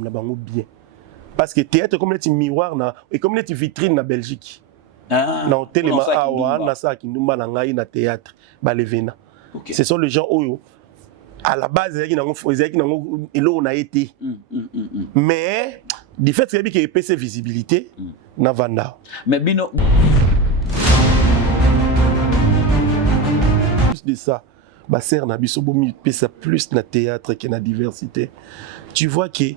makambo na bango bien. Parce que théâtre comme les miroir na et comme les vitrines na Belgique. Na hôtel ma awa na sa kindumba na ngai na théâtre ba levena. Ce sont les gens oyo à la base ils ont été. Mais du fait que y a PC visibilité na vanda. Mais bino plus de ça. Ba ser na biso bo mi pesa plus na théâtre que na diversité. Tu vois que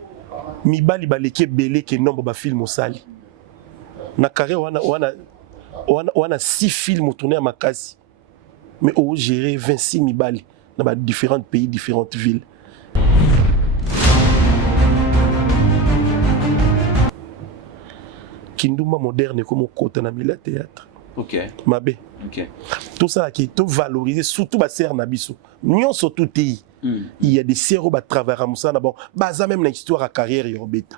mibali baleke belé que nombre ba film osali. Na carré wana 6 films tournés à Makasi. Mais on gérer 26 mibali dans différents pays, différentes villes. Kinduma moderne comme au côté na mila théâtre. OK. Mabé. OK. Tout ça qui est tout valorisé surtout ba ser na biso. Nyon surtout pays. Il y a des séros ba travailler à Moussa bon, baza même na histoire à carrière yorobeta.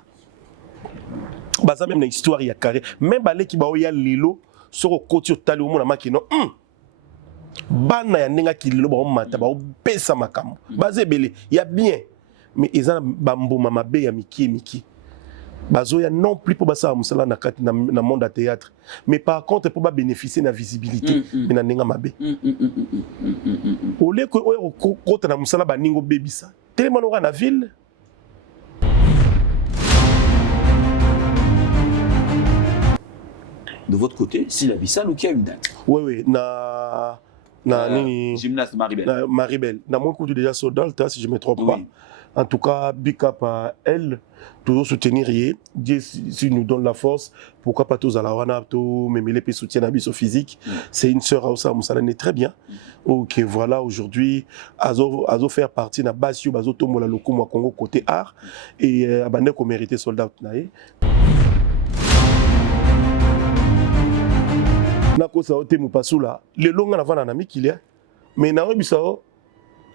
Baza même na histoire ya carrière. Même balé ki ba oya lilo sur au côté tali au mona makino. Bana ya nenga ki lilo ba mata ba pesa makambo. Bazé belé, il y a bien. Mais ezana bambo mama be ya miki. Bazoya non plus pour basa musala na kati na monde à théâtre. Mais par contre pour ba bénéficier de la visibilité mais na nenga mabe. Au lieu que kota na musala ba ningo bebisa. Tellement on na ville. De votre côté, si la Bissal ou qui a une date? Oui, na gymnaste Maribel. Na Maribel. Na mon coup déjà sur Delta si je me trompe pas. En tout cas, big up à elle, toujours soutenir Dieu s'il nous donne la force, pourquoi pas tous à la wana, tous même les soutien à biso physique. C'est une sœur à Osa Moussalane très bien. Ok, voilà, aujourd'hui, Azo faire partie de la base sur Azo Tomola Loko Mwa Congo côté art et abandonné qu'on méritait soldat naé. Nako sa ote mupasula, le longa na vana na mikilia, mais na obisao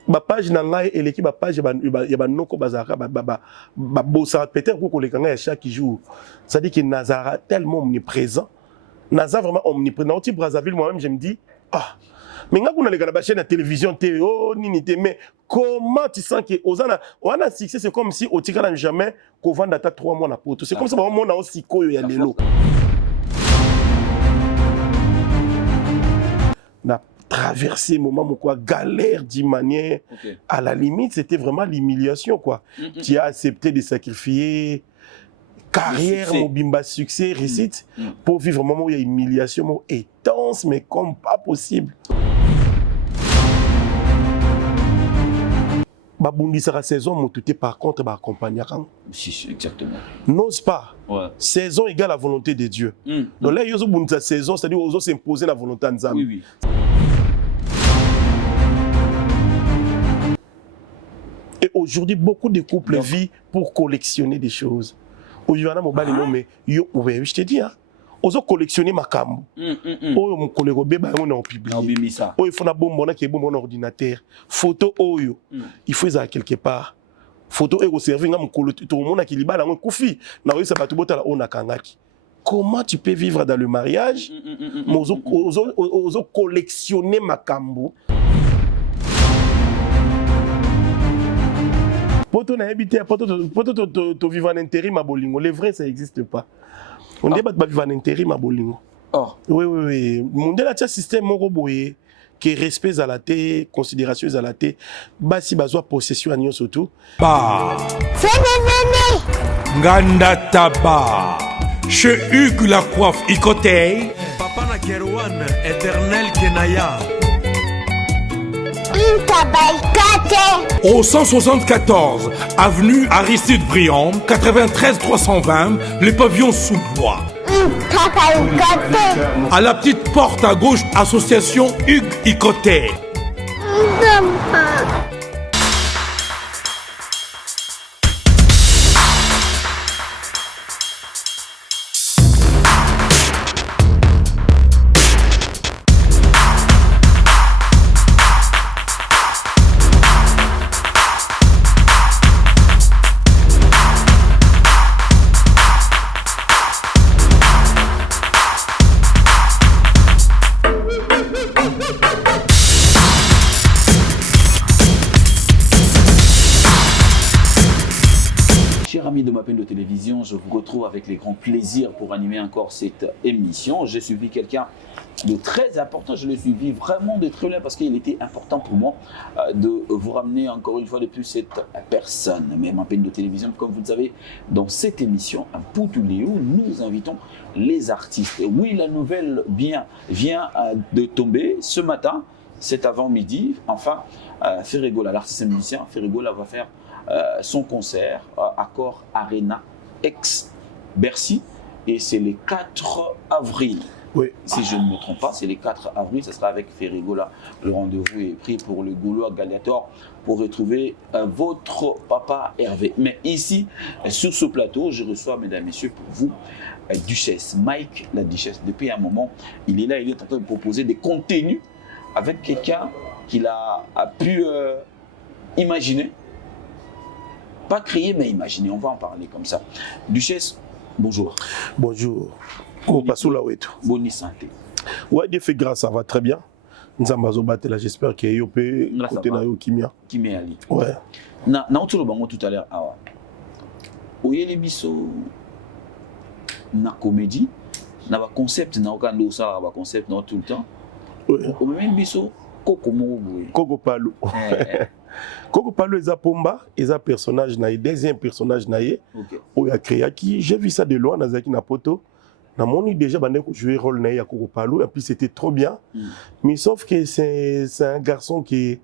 ba page na ngai eleki ba page ya ba noko bazaka ba bossa peut-être ko koleka ngai chaque jour. Ça dit que Nazara tellement omniprésent. Nazara vraiment omniprésent. Au Brazzaville moi-même je me dis mais nga kuna leka na ba chaîne de télévision nini te mais comment tu sens que ozana wana succès c'est comme si au tika na jamais ko vendre ta 3 mois na poto. C'est comme ça ba mona aussi koyo ya lelo. Na traversé moment quoi galère d'une manière à la limite c'était vraiment l'humiliation quoi. Tu as accepté de sacrifier carrière mobimba succès réussite pour vivre un moment où il y a humiliation intense mais comme pas possible. Babundisa la saison motuté par contre ba accompagner si exactement. N'ose pas. Saison égale la volonté de Dieu. Donc là yozo bundisa saison c'est-à-dire ozo s'imposer la volonté de Nzambe. Oui. Et aujourd'hui, beaucoup de couples vivent pour collectionner des choses. Aujourd'hui, mais je te dis, ozo collectionner ma cambo. Oyo mon collègue beba on a publié. Oyo il faut na bombe na qui est bombe en ordinateur. Photo oyo, il faut ça quelque part. Photo ego servir ngam kolo tout le monde qui libala on kufi. Na oyo ça batu botala on a kangaki. Comment tu peux vivre dans le mariage? Ozo collectionner ma cambo. Poto na habité, poto to vivre en intérim à Bolingo. Les vrais ça n'existe pas. On débat pas vivre en intérim à Bolingo. Oui. Mon délai de système mon roboé qui respect à la té, considération à la té, basi bazwa possession à nyon surtout. Ba. Nganda taba. Chez Hugues la coiffe Icotey. Papa na Kerwan, éternel Kenaya. Au 174 avenue Aristide Briand, 93 320, le pavillon sous bois. À la petite porte à gauche, association Hugues Icotey. Mapendo de télévision, je vous retrouve avec les grands plaisirs pour animer encore cette émission. J'ai suivi quelqu'un de très important, je l'ai suivi vraiment de très loin parce qu'il était important pour moi de vous ramener encore une fois de plus cette personne. Mais Mapendo de télévision, comme vous le savez, dans cette émission, un Poutuléo, nous invitons les artistes. Oui, la nouvelle vient de tomber ce matin, c'est avant midi. Enfin, Ferregola, l'artiste musicien, Ferregola va faire son concert Accor Arena ex-Bercy et c'est le 4 avril. Oui. Si je ne me trompe pas, c'est le 4 avril, ce sera avec Ferregola. Le rendez-vous est pris pour le Gaulois Galiator pour retrouver votre papa Hervé. Mais ici, sur ce plateau, je reçois, mesdames et messieurs, pour vous, Duchesse Mike, la Duchesse. Depuis un moment, il est là, il est en train de proposer des contenus avec quelqu'un qu'il a pu imaginer. Pas créer, mais imaginer. On va en parler comme ça. Duchesse, bonjour. Bonjour. On passe là où est tout. Bonne santé. Ouais, Dieu fait grâce, ça va très bien. Nous avons battu là, j'espère qu'il y a eu côté na yo kimia. Kimia ali. Ouais. Na otolo bango tout à l'heure awa. Oyeli biso na comédie, na ba concept na okando ça ba concept na tout le temps. Ouais. O même biso koko mo boye. Koko Palu. Koko Palu est un pomba, est un personnage naïe, deuxième personnage naïe. OK. Oya créa qui, j'ai vu ça de loin dans Zaki na poto. Na moni déjà bandé jouer rôle naïe à Koko Palu et puis c'était trop bien. Mais sauf que c'est un garçon qui est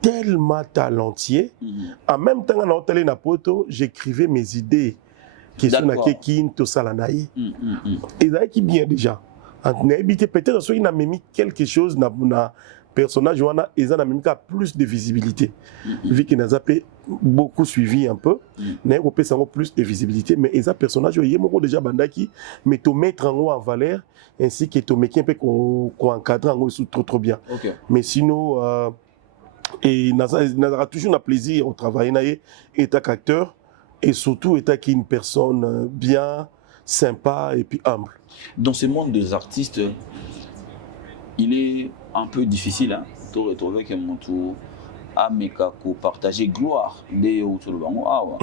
tellement talentueux. En même temps na hôtel na poto, j'écrivais mes idées qui sont na kekin to sala naïe. Et ça qui bien déjà. En habité peut-être soit il a mis quelque chose na personnage wana ils ont même plus de visibilité vu qu'il n'a pas beaucoup suivi un peu n'a pas plus de visibilité mais ils ont personnage il y a déjà bandaki mais to mettre en valeur ainsi que to mettre un peu qu'on encadre en sous trop bien. Mais sinon et n'a toujours un plaisir au travail naé état acteur et surtout état qui une personne bien sympa et puis humble. Dans ce monde des artistes, il est un peu difficile de retrouver que mon tour à Mekako partager gloire des Outolobango.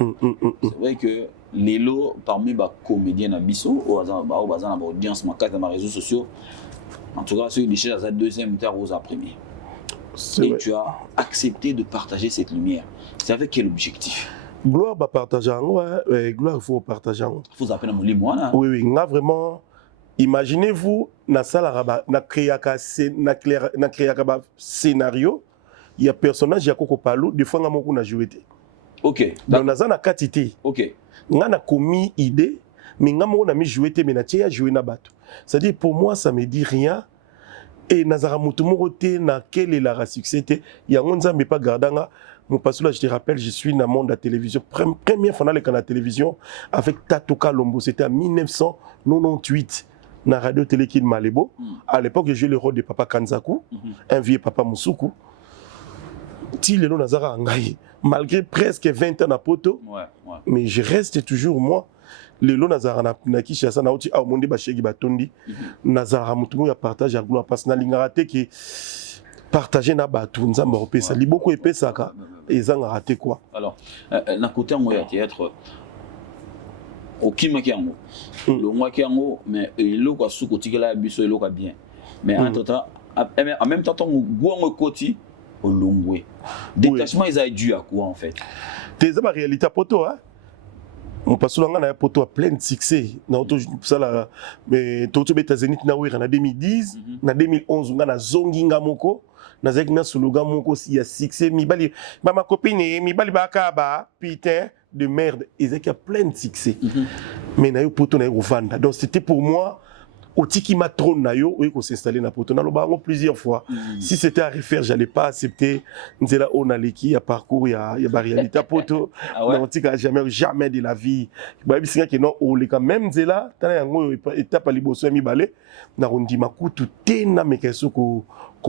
C'est vrai que les lots parmi les comédiens à Bissau, au hasard de l'audience, dans les réseaux sociaux, en tout cas, ceux qui cherchent la deuxième terre aux premiers. Et tu as accepté de partager cette lumière. C'est avec quel objectif? Gloire, bah partager, ouais, gloire, il faut partager. Il faut appeler mon moi. Oui, oui, on a vraiment. Imaginez-vous, na sala na créé un scénario, il y a personnage ya Koko Palu, des fois on a beaucoup na joué. OK. Donc na zana katité. OK. On a commis idée, mais on a mis joué mais na tia joué na bateau. C'est-à-dire pour moi ça me dit rien. Et nazara mutumorote na quel est la succès il y a on mais pas gardanga. Mon passage là, je te rappelle, je suis dans le monde de la télévision. Première fois dans la télévision avec Tatoka Lombo, c'était en 1998. Dans la radio télé qui Malébo. À l'époque, j'ai joué le rôle de Papa Kanzaku, un vieux Papa Moussoukou. Tileno Nazara Angaye. Malgré presque 20 ans à Poto, mais je reste toujours moi. Le lo Nazara Naki Chassa Naoti a monde Bachegi Batondi. Nazara Moutoumou a partagé à gloire parce que Nalingarate qui partager na batu nzamba opesa li beaucoup epesaka ezanga raté quoi. Alors na côté ngo ya théâtre okima kiango le moi kiango mais le ko suko tikela biso le ko bien mais entre temps en même temps ngo koti olongwe détachement ils a dû à quoi en fait tes ba réalité poto hein on passe là na poto a plein de succès na auto ça là mais toto beta Zénith na wera na 2010 na 2011 nga na zonginga moko na zegna slogan moko si ya succès mibali ba ma copine mibali ba kaba putain de merde et il y a plein de succès mais na yo poto na yo vanda donc c'était pour moi au tiki matron na yo oui qu'on s'installer na poto na lo bango plusieurs fois si c'était à refaire j'allais pas accepter nzela onaleki à parcours ya réalité poto na tika jamais de la vie ba bisinga que non o le quand même nzela tana yango étape à liboso mi balé na rondi makutu tena mekeso ko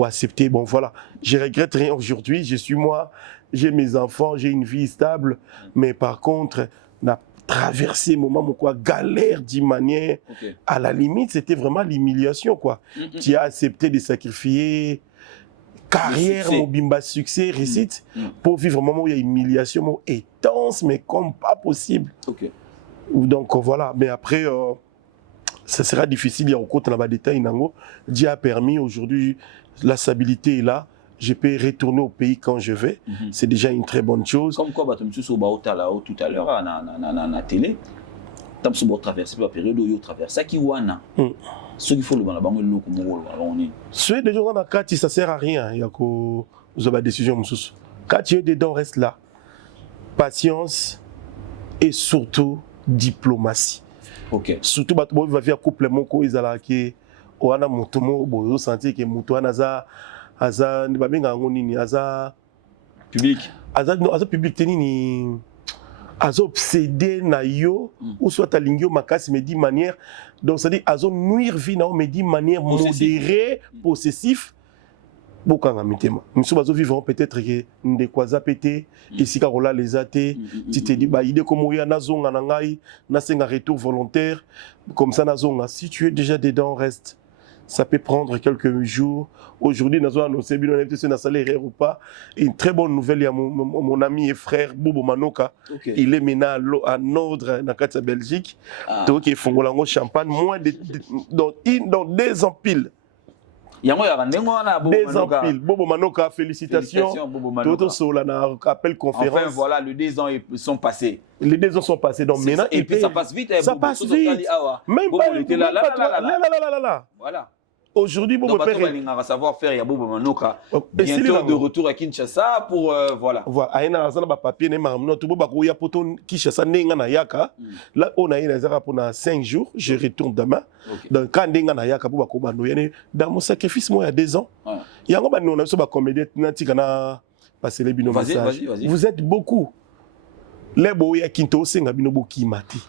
accepter bon voilà je regrette rien aujourd'hui je suis moi j'ai mes enfants j'ai une vie stable mais par contre na traverser moment quoi galère d'une manière à la limite c'était vraiment l'humiliation quoi tu as accepté de sacrifier carrière mon bimba succès réussite pour vivre un moment où il y a humiliation intense mais comme pas possible Donc voilà, mais après, ça sera difficile, il y a encore dans les détails. Dieu a permis aujourd'hui, la stabilité est là. Je peux retourner au pays quand je vais. C'est déjà une très bonne chose. Comme quoi, tout à l'heure, à la télé, tant que vous traversez la période où vous traversez, ça qui wana. Ce qu'il faut le banc, Ceux des gens dans la carte, ça sert à rien. Il y a que vous avez des décisions. Quand tu es dedans, reste là. Patience et surtout diplomatie. Ok. Surtout, il va faire couple moko izalaki. Oana mutomo bozo sentir que muto anaza aza ne babenga ngonini aza public. Aza public tenini. Azo obsédé na yo ou soit alingio makasi mais d'une manière donc ça dit azo nuire vie na mais d'une manière modérée possessif bokanga mitema miso bazo vivre peut-être que ndekwaza pété ici karola les athées tu te dis bah idée comme ya nazonga na ngai na senga retour volontaire comme ça nazonga si tu es déjà dedans reste. Ça peut prendre quelques jours. Aujourd'hui, nous avons annoncé si on a salaire ou pas. Une très bonne nouvelle, il y a mon ami et frère Bobo Manoka. Okay. Il est maintenant à Nordre, dans la Belgique. Donc, il faut que champagne moins dans 2 ans pile. Il y a 2 ans pile. Bobo Manoka, félicitations. Toto Solana, appel conférence. Enfin, voilà, les 2 ans sont passés. Les 2 ans sont passés. Donc maintenant, et puis ça passe vite. Ça passe vite. Même pas. Voilà. Aujourd'hui, Bobo Père va savoir faire. Il y a Bobo Manoka. Bientôt de retour à Kinshasa pour voilà. Voilà. Aïna azana ba papier ne marmno to boba ko ya poto Kinshasa nenga na yaka. Là on a ina zara pour 5 jours, je retourne demain. Donc quand nenga na yaka boba ko bando yene dans mon sacrifice moi il y a 2 ans. Il y a ngoma nous na so ba comédien na tikana passer les bino message. Vous êtes beaucoup. Les boya kinto senga bino boki mati.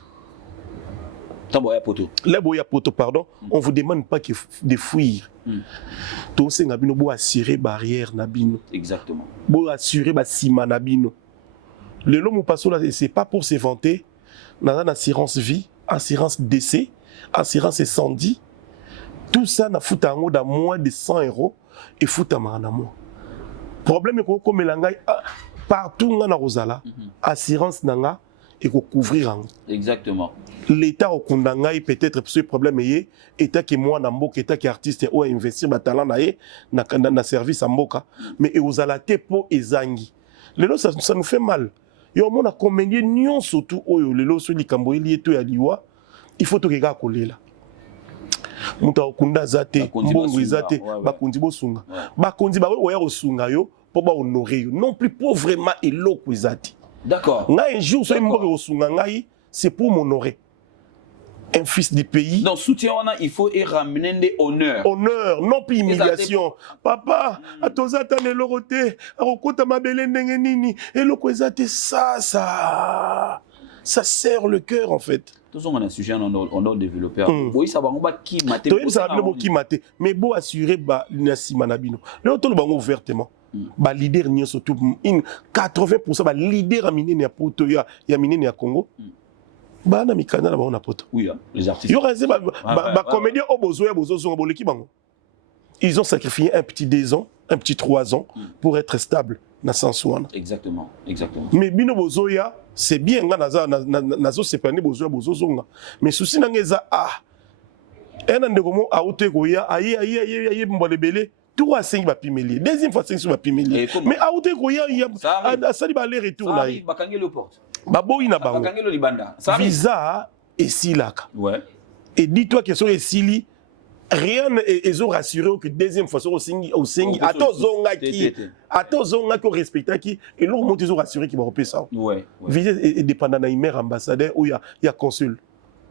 Les boya poto, pardon, on vous demande pas de fuir. Tout ce nga bino bo assurer barrière na bino. Exactement. Bo assurer ba sima na bino. Le long passo là c'est pas pour se vanter. Na assurance vie, assurance décès, assurance incendie. Tout ça na futa ngo da moins de 100 € et futa mana mo. Problème ko comme langai partout nga na rozala, assurance nanga et ko couvrir. Exactement. L'État au Kundangai peut-être ce problème est état que moi namboka état qui artiste ou investir ba talent na service à mboka mais et aux alaté pour ezangi lelo ça nous fait mal yo mona comédien nyon surtout oyo lelo so likambo eli to ya liwa il faut to keka kolela muta okunda zate mbongo izate bakundi bosunga bakundi ba oya kosunga yo po ba honorer yo non plus pour vraiment eloko izate d'accord ngai un jour so mboka kosunga ngai c'est pour m'honorer. Un fils du pays. Donc, soutien, il faut y ramener des honneurs. Honneur, non plus humiliation. Papa, à tous attendre l'oroté, à Rokota Mabele Nengenini, et le Kwezate, ça serre le cœur en fait. Tous on a un sujet, on a développé. Oui, ça va, on va qui mater. Ça va, qui mater. Mais beau assurer, bah, l'inasi manabino. Le tout le bango ouvertement. Bah, leader, n'y a surtout 80%, bah, leader à miner, n'y a pas de ya miner, n'y a Congo. Bah na mikana na ba poto. Oui, les artistes. Yo raison ba comédien au besoin bozo boleki bango. Ils ont sacrifié un petit 2 ans, un petit 3 ans pour être stable na Sansouana. Exactement, exactement. Mais bino bozoya, c'est bien nga nazo sepane bozo zonga. Mais souci na ngeza un ndeko mo aote ko ya ayi mbolebele. 3 à 5 va pimélier. Deuxième fois 5 va pimélier. Mais aote ko ya sali ba aller retour là. Ça arrive ba kangé le porte. Babo ina bango. Visa et silaka. Ouais. Et dis-toi que sur les sili rien ils ont rassuré que deuxième fois au singi ato zonga qui respecta qui et leur monte ils ont rassuré qu'ils vont repayer ça. Ouais. Visa est dépendant d'un maire ambassadeur où il y a consul.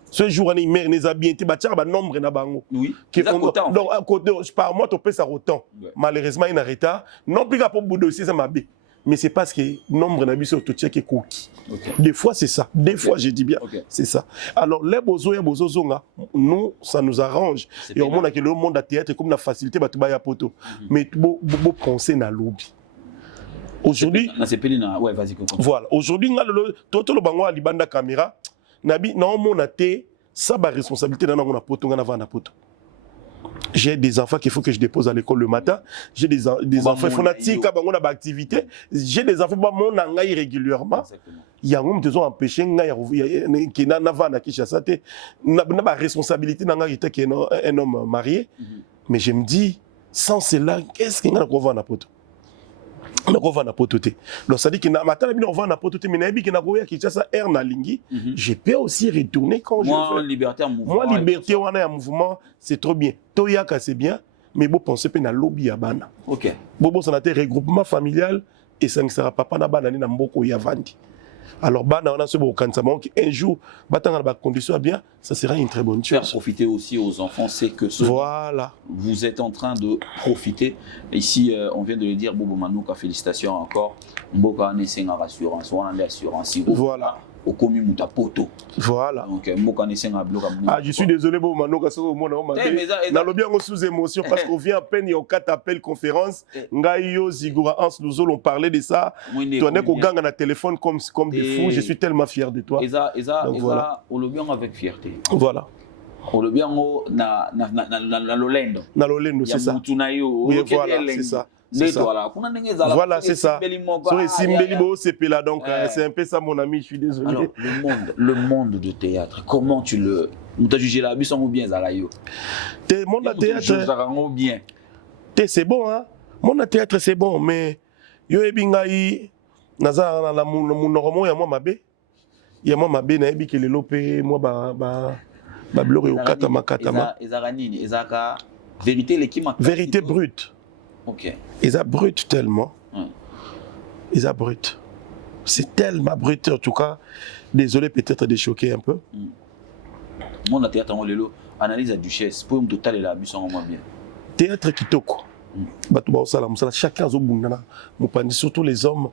Ce jour on est maire les habillés ba tiara ba nombre na bango. Oui. Donc par mois tu peux ça autant. Malheureusement il arrête non plus pour bout dossier ça m'a bé. Mais c'est parce que nombre d'habits tout tchèque et cookie. Des fois c'est ça. Des fois je dis bien c'est ça. Alors les bozozonga nous ça nous arrange. Et au monde que le monde à théâtre comme la facilité ba tuba ya poto. Mais beau penser na lobby. Aujourd'hui ouais vas-y voilà, aujourd'hui toto le bango a libanda caméra nabi na mona té ça ba responsabilité na poto nga na vana poto. J'ai des enfants qu'il faut que je dépose à l'école le matin. J'ai des enfants, il faut que activité. J'ai des enfants qui sont régulièrement. Il y a un qui empêché qui n'a pas de responsabilité un homme marié. Mais je me dis, sans cela, qu'est-ce qu'il y a à poto? Donc ça dit que je peux aussi retourner quand je veux. Moi, liberté en mouvement. Moi, liberté en mouvement, c'est trop bien. Toyaka, c'est bien, mais vous pensez que le lobby à bana. Ok. Bobo, ça a été regroupement familial et ça ne sera pas na banani na mboko ya vandi. Alors, bana, on a ce beau cancer. Un jour, battant dans la condition bien, ça sera une très bonne chose. Faire profiter aussi aux enfants, c'est que voilà. Vous êtes en train de profiter. Ici, on vient de le dire, Bobo Manouka, félicitations encore. Mboka Nessenga Assurance, on a l'assurance. Voilà. Au commis Mouta Poto. Voilà. Donc, Mboka Nessenga Bloka. Ah, je suis désolé, Bobo Manouka, ça au monde. On a bien sous émotion parce qu'on vient à peine, il y a 4 appels conférences. Ngaïo, Zigura, Hans, Louzol, on parlait de ça. Tu en es qu'au gang à téléphone comme des fous. Je suis tellement fier de toi. Voilà. On le bien avec fierté. Voilà. On le bien na Lolendo. Na Lolendo, c'est ça. Oui, voilà, c'est ça. Voilà, c'est ça. Donc, c'est un peu ça, mon ami, je suis désolé. Alors, le monde de théâtre, comment tu le. Tu as jugé la bus ou bien Zalayo? Le monde de théâtre. C'est bon, hein? Le monde de théâtre, c'est bon, mais. Yo ebingai. Naza na mon roman, ya moi mabé. Ya moi mabé, na ebi kelelo pe moi ba blore au katama katama. Ezaranini, ezaka. Vérité, l'équipe. Vérité brute. Ok. Ils a brut tellement. Ils a brut. C'est tellement brut en tout cas. Désolé peut-être de choquer un peu. Mon théâtre en lelo analyse à Duchesse pour me total et la bus en moins bien. Théâtre kitoko. Chacun a bundana. Surtout les hommes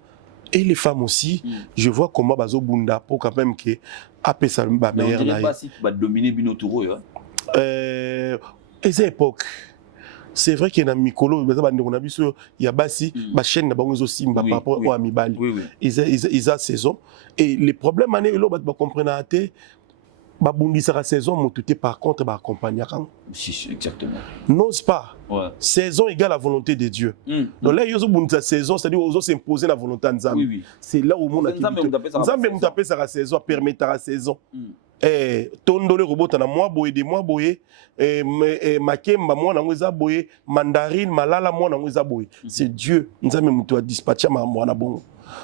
et les femmes aussi. Je vois comment bazo bunda pour quand même que après ça ba meilleur là. Pas si va dominer Binoturo et ces époques. C'est vrai qu'il y a un Mikolo, il y a Bassi, ma chaîne n'a pas aussi par rapport au Amibali. Ils ont saison. Et les problèmes, ils comprennent la saison, mais par contre, ils accompagnent. Exactement. N'ose pas. Saison égale la volonté de Dieu. Donc là, ils ont une saison, c'est-à-dire qu'ils ont s'imposer la volonté de Nzambi. C'est là où on a Nzambi sa saison, permettre la saison. Tondole robot na moi boye de moi boye makemba moi na ngweza boye mandarine malala moi na ngweza boye c'est Dieu nzambe mutu a dispatcher ma mwana bongo.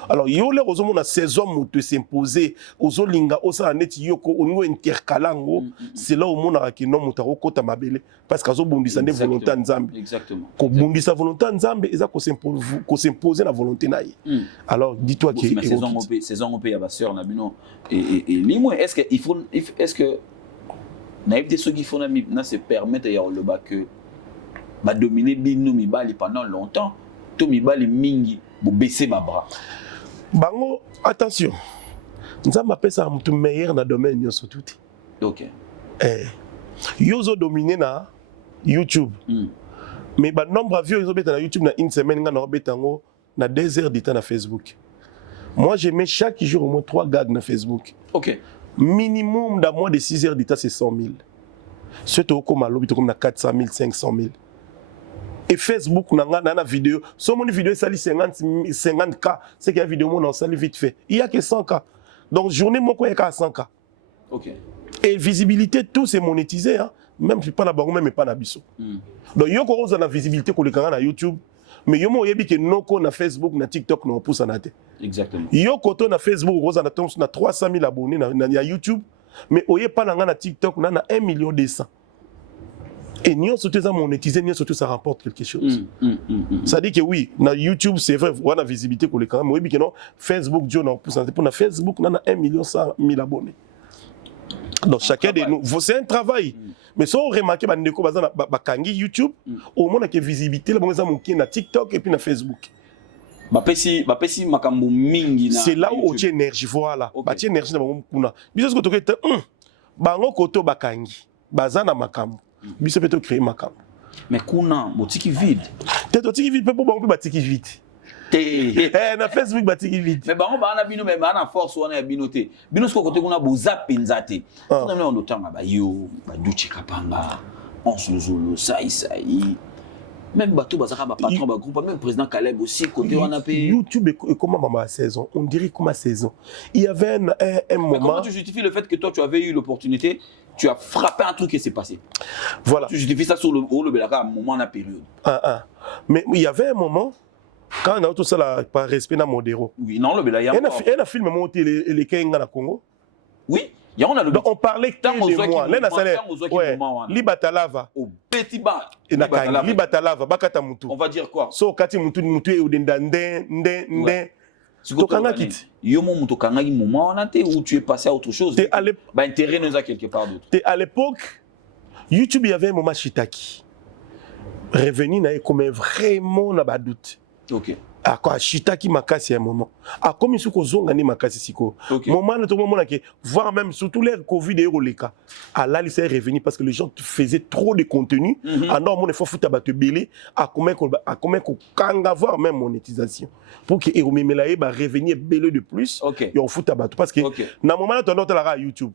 Alors yo le rozo mona saison mutu s'imposer ozo linga osa neti yoko ongo intercalango c'est là où mona ki no mutu okota mabele parce que azo bundisa de volonté nzambe. Exactement. Ko bundisa volonté nzambe eza ko s'imposer la volonté na ye. Alors dis-toi que saison on peut ya ba sœur na bino et limoi est-ce que naïf de ceux qui font na se permettre ya le bas que ba dominer bino mibali pendant longtemps to mibali mingi bo baisser ba bras bango attention nzamba pesa mutu meilleur na domaine yo surtout. OK. Yozo dominer na YouTube. Mais ba nombre de vieux ils ont bêta na YouTube na une semaine nga na betango na 2 heures de temps na Facebook. Moi, je mets chaque jour au moins 3 gags sur Facebook. OK. Minimum dans moins de 6 heures d'état, c'est 100 000. Surtout comme à l'hôpital, comme 400 000, 500 000. Et Facebook, on a une vidéo. Si mon vidéo est 50K, c'est qu'il y a une vidéo, on a vite fait. Il n'y a que 100K. Donc, journée, moi, il y a 100K. OK. Et visibilité, tout c'est monétisé. Hein? Même si pas la barre, même pas la biso. Donc, il y a encore une visibilité qu'on a sur YouTube. Mais yo mo yebi que noko na Facebook na TikTok na poussa na te. Exactement. Yo koto na Facebook roza na 300 000 abonnés na YouTube mais oye pas na TikTok na 1 million 200. Et nous surtout ça monétiser nous surtout ça rapporte quelque chose. Ça dit que oui, na YouTube c'est vrai on a visibilité pour les quand même yebi que non Facebook jo na poussa pour na Facebook na 1 million 100 000 abonnés. Donc chacun de nous, c'est un travail. Mais si on remarque que ndeko baza ba kangi YouTube, au moins que visibilité la bonza moki na TikTok et puis na Facebook. Ba pesi makambo mingi na. C'est là où tu énergie voilà. Ba tu énergie na bango kuna. Biso ko tokete bango koto ba kangi. Baza na makambo. Biso peut créer makambo. Mais kuna botiki vide. Peut-être botiki vide pour bango ba tiki vide. Na Facebook batiki vite. Mais bango ba na bino mais ba na force wana ya bino te. Bino sko kote kuna boza penza te. On a on otanga ba yo ba duchi kapanga. On se le ça y. Même Batou Bazara, patron, groupe, même président Caleb aussi, côté on a payé. YouTube est comment ma saison? On dirait comment saison. Il y avait un moment. Mais comment tu justifies le fait que toi tu avais eu l'opportunité, tu as frappé un truc qui s'est passé? Voilà. Tu justifies ça sur le Belaka à un moment, à la période. Mais il y avait un moment, quand on a tout ça là, par respect dans Modéro. Oui, non, le Belaka. Il y a un film monté les Kenga na Congo. Oui. Donc on parlait que de moi. Là, ça Libatalava. Au petit bar. Libatalava, Bakata Mutu. On va dire quoi? So Kati Mutu et Udenda Nden. Tokanga kit. Yomo Mutokanga moment on a été où tu es passé à autre chose. Bah intérêt nous a quelque part d'autre. À l'époque, YouTube il y avait un moment Shitaki. Revenu na comme vraiment na ba doute. OK. Quoi Shitaki makasi à un moment. Comme il faut zonga ni makasi siko. Moment na tout moment que voir même surtout les Covid et Roleka. Là il s'est revenu parce que les gens faisaient trop de contenu. Alors mon faut foutre ba te belé à combien qu'on kanga voir même monétisation. Pour que Eromemelaye ba revenir belé de plus. Et on fout ba parce que na moment là tu as YouTube.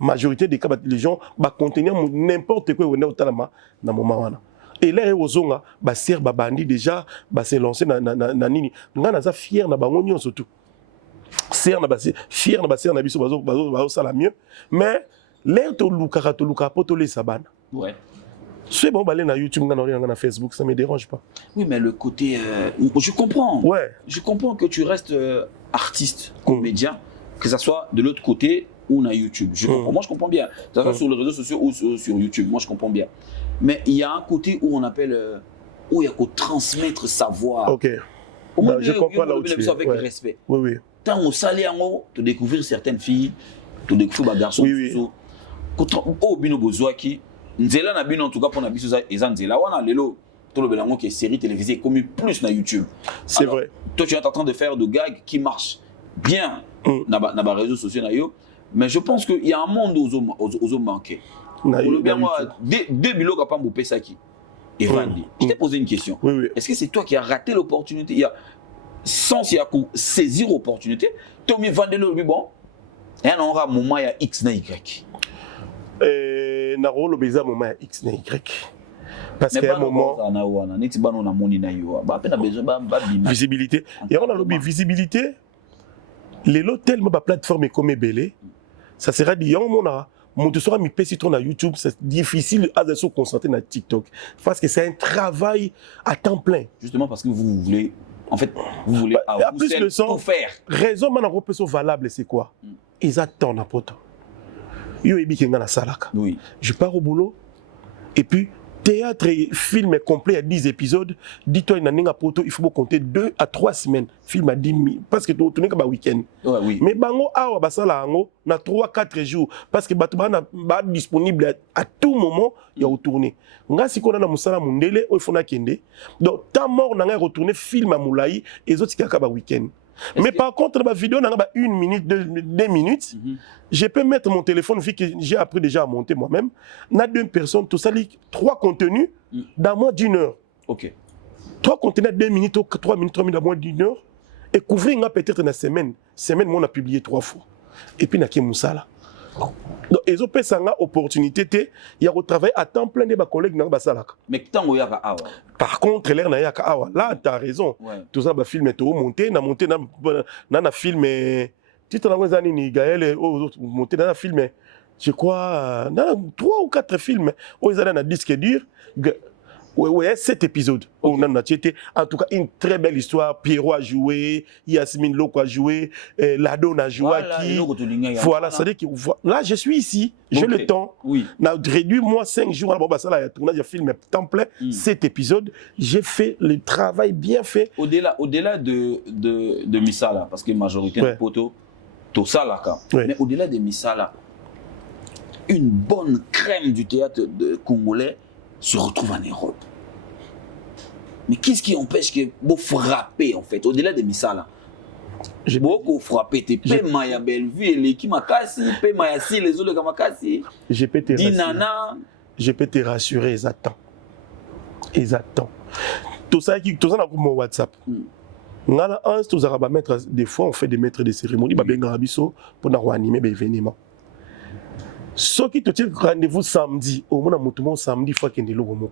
Majorité des cas les gens ba contenir n'importe quoi on est au talama na moment là. Et là, ozonga ba ser ba bandi déjà ba se lancer na nini nga naza fier na bango nyonso surtout ser na ba fier na ba ser na biso bazo sala mieux mais l'air to luka poto les sabana ouais c'est bon balé na YouTube nga na Facebook ça me dérange pas. Oui mais le côté je comprends. Ouais, je comprends que tu restes artiste, comédien, que ça soit de l'autre côté ou na YouTube. Je comprends. Moi je comprends bien. Que ça soit sur les réseaux sociaux ou sur YouTube, moi je comprends bien. Mais il y a un côté où on appelle, où il y a qu'à transmettre savoir. Ok. Au moins, je comprends là où tu es. Avec respect. Oui, oui. Tant au salé en haut, tu découvrir certaines filles, tu découvrir des garçons. Oui, oui. Au bino bozoaki, nzela na bino en tout cas pour na biso za ezan nzela wana lelo tout le belango qui est série télévisée comme plus na YouTube. C'est vrai. Toi tu es en train de faire de gags qui marchent bien na ba réseaux sociaux na yo, mais je pense qu'il y a un monde aux manqué. Deux bilots à Pambo Pesaki et Vandi. Je t'ai posé une question. Oui. Est-ce que c'est toi qui as raté l'opportunité? Sans saisir l'opportunité, tu as mis Vandi le bon. Et on aura un moment il y a X na Y. Na rôle beza moment il y a X na Y. Parce qu'il y a un moment. Visibilité. Et on a le visibilité. Les lots tellement de plateformes comme Belé, ça sera dit on a. Mon tu sera mis sur YouTube, c'est difficile à se concentrer dans TikTok parce que c'est un travail à temps plein. Justement parce que vous voulez, en fait, vous voulez tout faire. Raison maintenant valable c'est quoi? Ils attendent à poto. Yo ebi kenga na salaka. Oui. Je pars au boulot et puis théâtre et film est complet à 10 épisodes. Dis-toi, il faut compter 2 à 3 semaines. Film à 10 000. Parce que tu n'es pas week-end. Ouais, oui. Mais bango awa basala ango na 3-4 jours. Parce que batouba na disponible à tout moment, il y a retourné. Nga si kona na musala mundele, il faut na kende. Donc, tant mort na retourner film à moulaï et les autres qui a week-end. Mais par contre, dans la vidéo, dans 1 minute, 2 minutes, je peux mettre mon téléphone, vu que j'ai appris déjà à monter moi-même. On a 2 personnes, tout ça, 3 contenus dans moins d'1 heure. Ok. 3 contenus, 2 minutes, 3 minutes, dans moins d'1 heure. Et couvrir peut-être une semaine. Semaine, on a publié 3 fois. Et puis, on a Moussala. Donc, ils ont fait une opportunité, il y a travaillé à temps plein de mes collègues dans le salak. Mais tant qu'il y a awa. Par contre, là, tu as raison. Ouais. Tout ça, le film est monté, dans le film. Tu te rends compte, Gaël, monté dans le film, je crois, 3 ou 4 films. Ils ont un disque dur. Ouais, 7 épisodes. Okay. En tout cas, une très belle histoire. Pierrot a joué, Yasmine Loko a joué, Lado a joué. Voilà, ça veut dire que là, je suis ici, j'ai le temps. Oui. Réduis-moi 5 jours. Alors, ça, là, tournage de film temps plein, 7 épisodes. J'ai fait le travail bien fait. Au-delà de Misala, parce que majorité de poteaux, tout ça là, mais au-delà de Misala, une bonne crème du théâtre congolais se retrouve en Europe. Mais qu'est-ce qui empêche que vous frappez en fait, au-delà de Misala? Beaucoup frappé, tu peux Maya Bellevue, l'équipe Makasi, tu peux Maya Si, les autres Makasi. Je peux te rassurer. Dinana. Je peux te rassurer, ils attendent. Ils attendent. Tout ça, dans mon WhatsApp. Des fois, on fait des maîtres de cérémonie, pour animer l'événement. Ce qui te tient rendez-vous samedi, au moins à samedi, il faut qu'il y ait des logos.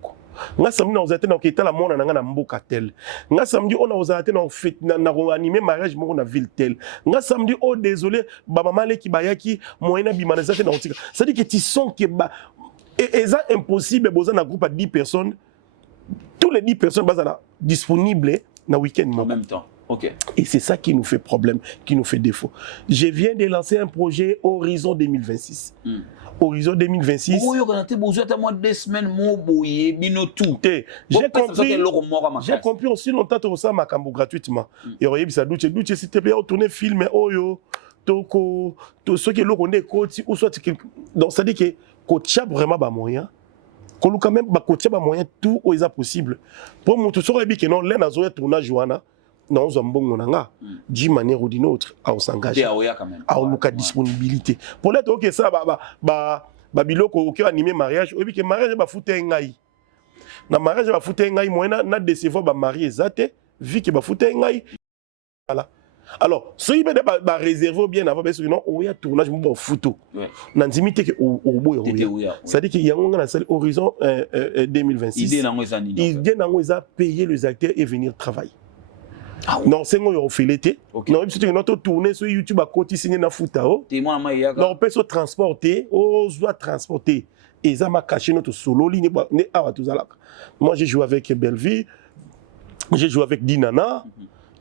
Nga samedi, on a été dans la monde, on a mboka tel. Nga samedi, on a été dans fête, on a animé mariage, on a ville tel. Nga samedi, oh désolé, maman qui bayaki, moyena bimanazate dans tika. Ça dit que tu sens que et ça impossible, besoin un groupe à 10 personnes. Tous les 10 personnes sont disponibles dans le week-end. En même temps. Ok. Et c'est ça qui nous fait problème, qui nous fait défaut. Je viens de lancer un projet Horizon 2026. Horizon 2026. J'ai compris aussi longtemps que ça m'a gratuitement. Et on a dit ça, s'il te plaît, tourner film, oyo, toko, tout ce qui est là, on est côté, ou soit donc ça dit que coach vraiment pas moyen. Quand même, coach pas moyen, tout est possible. Pour moi, tout ça, il y a un l'un à tournage Joana. Non, on a d'une manière ou d'une autre à s'engager, à une disponibilité. Pour l'être ok ça, babilo ko animé mariage, et puis que mariage va foutre un gaï. Na mariage va foutre un gaï, moi na décevoir ba marié zate, vu que va foutre un gaï. Voilà. Alors, ce qui va réserver bien avant, parce que non, on y a tournage mon photo. N'antimité que au bout ça dit qu'il y a un horizon 2026. Idée n'a payer les acteurs et venir travailler. Non, c'est moi qui fait l'été. Non, c'est notre tournée sur YouTube à côté signé na futa. Non, on peut se transporter, on doit transporter. Et ça m'a caché notre solo ligne. Moi, j'ai joué avec Belleville, j'ai joué avec Dinana,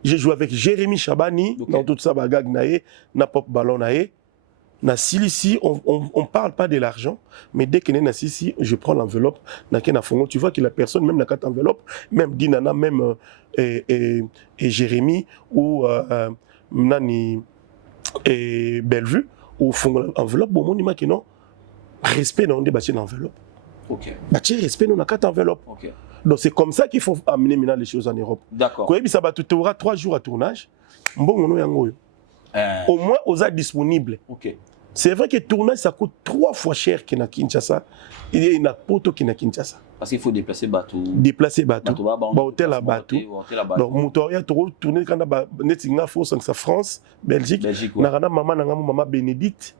j'ai joué avec Jérémy Chabani dans tout ça bagag naé, na pop ballon naé. Na Silici, on parle pas de l'argent, mais dès que na Silici, je prends l'enveloppe, na kena fongo, tu vois que la personne même na carte enveloppe, même Dinana, même et Jérémy ou Nani et Bellevue ou font enveloppe, bon mon image non respect dans des bâtis l'enveloppe. Ok. Bâtir respect dans la carte enveloppe. Ok. Donc c'est comme ça qu'il faut amener maintenant les choses en Europe. D'accord. Quand ça va tu auras 3 jours à tournage, bon on yango. Au moins aux a disponibles. Ok. C'est vrai que le tournage ça coûte 3 fois cher qu'il y a Kinshasa. Il y a une poto qui na Kinshasa. Parce qu'il faut déplacer bateau. Déplacer bateau. Hôtel à bateau. Donc Moutoria tourner quand netinga faut ça France, Belgique. Narana maman Bénédicte.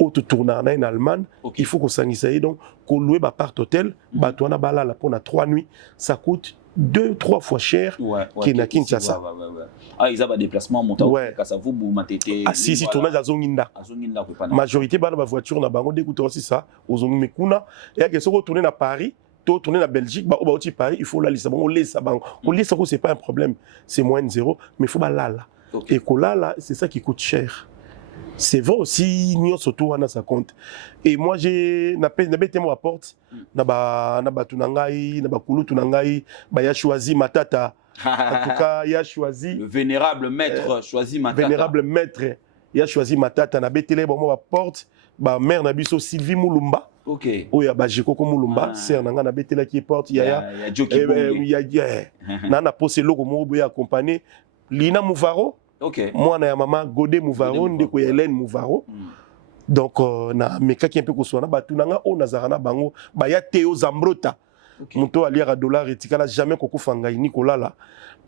Auto tourner en Allemagne, il faut qu'on s'engager donc qu'on loue part hôtel, bateau na balala pour 3 nuits, ça coûte 2-3 fois cher qu'il na Kinshasa. Ah, ils ont un déplacement montant à Kassavou ou Matete. Ah si tournage à Zonginda. Majorité ba voiture na bango d'écouter aussi ça aux Zongi kuna et que se retourner à Paris, tourner à Belgique, ba au Paris, il faut la Lissabon, on laisse ça bango. On laisse ça c'est pas un problème, c'est moins de 0, mais il faut ba là. Et que là c'est ça qui coûte cher. C'est vrai aussi, nous surtout on a ça compte. Et moi j'ai n'abêté moi porte, na tunangai, na kulu tunangai, ba ya choisi matata. En tout cas, il a choisi le vénérable maître choisi matata. Vénérable maître, il a choisi matata na betele bon moi porte, ba mère na biso Sylvie Moulumba. OK. Oya ba Jekoko Moulumba, c'est na na betela qui porte, il y a Joki Bonge. Il y a na posé logo mo boya accompagné Lina Mouvaro. Ok. Moi, na maman Godé Mouvaro, ndeko Hélène Mouvaro. Donc, na meka qui un peu koswana, ba tunanga o nazarana bango, ba ya Théo Zambrota. Muto aliara dollar etikala jamais koko fanga Nicolas là.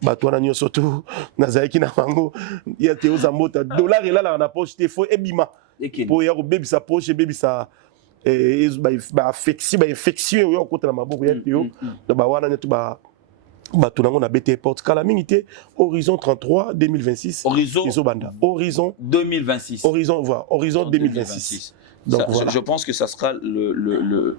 Ba toi na nyo surtout nazaki na bango, ya Théo Zambrota. Dollar est là na poche te fo ebima. Pour ya ko baby sa poche baby sa ba infection yo kota na maboko ya Théo. Ba wana nyetu ba Batunango na BT porte calamité Horizon 33 2026 Horizon 2026 Horizon 2026 donc voilà. Je pense que ça sera le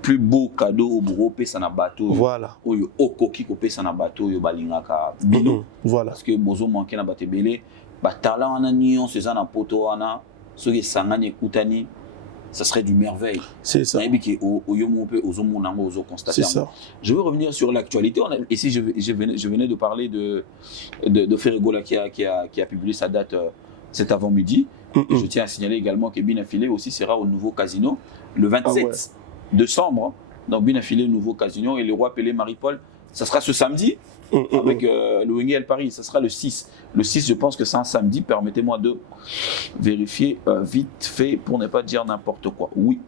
plus beau cadeau au bureau ça na bateau voilà oyo okoki ko pesa na bateau yo balingaka bino voilà parce que bozo manquer na bateau belé ba talent na nion c'est ça na poto wana ce qui sangani kutani ça serait du merveille. C'est ça. C'est ça. Je veux revenir sur l'actualité. Ici, je venais de parler de Ferregola qui a publié sa date cet avant-midi. Je tiens à signaler également que Binafilé aussi sera au nouveau casino le 27 décembre. Donc Binafilé, nouveau casino, et le roi Pelé Marie-Paul, ça sera ce samedi. Avec le Wengel Paris, ça sera le 6. Le 6, je pense que c'est un samedi. Permettez-moi de vérifier vite fait pour ne pas dire n'importe quoi. Oui,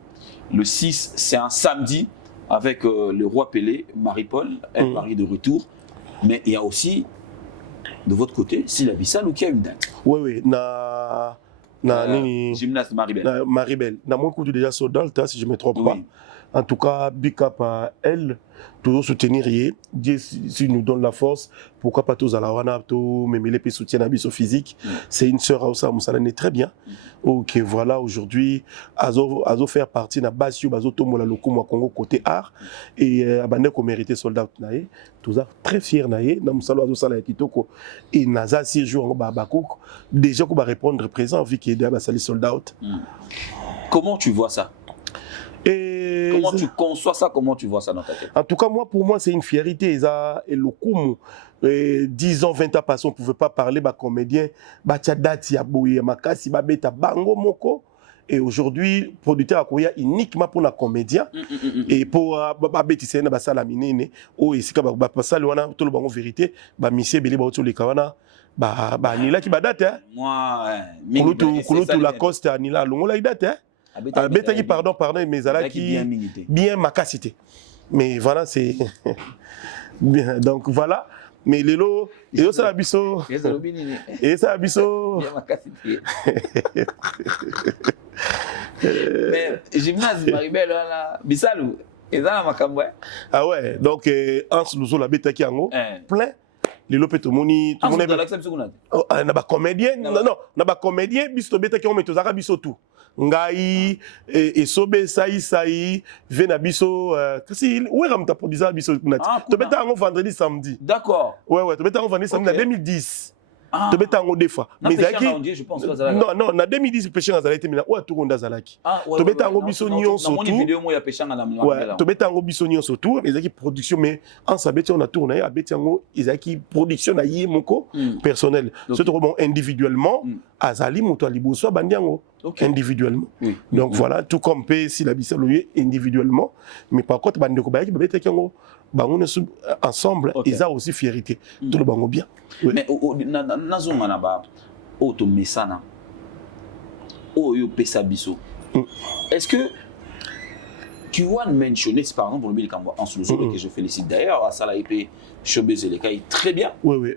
le 6, c'est un samedi avec le roi Pelé, Marie-Paul, El Paris de retour. Mais il y a aussi, de votre côté, Sylla Bissal ou qui a une date. Oui, na nini gymnaste Maribel. na Maribel. Na mon coup déjà sold out, si je me trompe pas. En tout cas, big up à elle, toujours soutenir Dieu si nous donne la force, pourquoi pas tous à la wana, tous même les soutien à biso physique. C'est une sœur à Moussala est très bien. Ok, voilà, aujourd'hui, azo faire partie na Basio, bazo tomola loko moi Congo côté art et abandé ko mérité soldat naé, tous très fier naé, na Moussala azo sala kitoko et naza 6 jours en babakouk, déjà ko ba répondre présent vu qu'il est basali soldat. Comment tu vois ça? Et comment tu conçois ça? Comment tu vois ça dans ta tête? En tout cas, moi, pour moi, c'est une fierté. Et le coup, 10 ans, 20 ans passés, on ne pouvait pas parler, comédien, dati, makasi, beta, bango, moko. Et aujourd'hui, producteur a koya uniquement pour la comédien. Et pour beti, c'est une salle à mine. Oh, et si ça, tout le bango vérité, monsieur Beli, les kawana. Nila qui date, hein? Moi, Kouloutou Lacoste, Nila, longo la date, hein? Betaki, pardon, mais Alaki, bien ma capacité. Mais voilà, c'est. Bien, donc voilà. Mais Lélo, et ça abisso. Et ça abisso. Bien ma capacité. Mais gymnase Maribel, là, Bissalou, et ça, ma camoué. Ah ouais, donc, Hans Louzo, la Betaki Ango, plein. Lilo pe tomoni tout le monde est na ba comédien non na ba comédien biso betaki on metozaka biso tout ngai et sobe sai vena biso kasi ouais ram ta produisa biso kunati to beta ngo vendredi samedi. D'accord. Ouais to beta ngo vendredi samedi en 2010. To beta ngo des fois mais zaki non na 2010 péché ngazala été mina ou tout ronda zalaki to beta ngo biso nyonso tout vidéo mo ya péché ngala ouais to beta ngo biso nyonso tout mais zaki production mais en sabeti on a tourné à beti ngo izaki production na yé moko personnel surtout bon individuellement azali muto liboso bandi ngo individuellement donc voilà tout comme pe si la bisa loyer individuellement mais par contre bandi ko bayaki beta ngo bango ensemble ils ont aussi fierté tout le bango bien mais nazonga na ba auto mesana oyo pesa biso est-ce que tu as mentionné par exemple le Kambo en sous que je félicite d'ailleurs à Sala IP Showbiz les cas très bien oui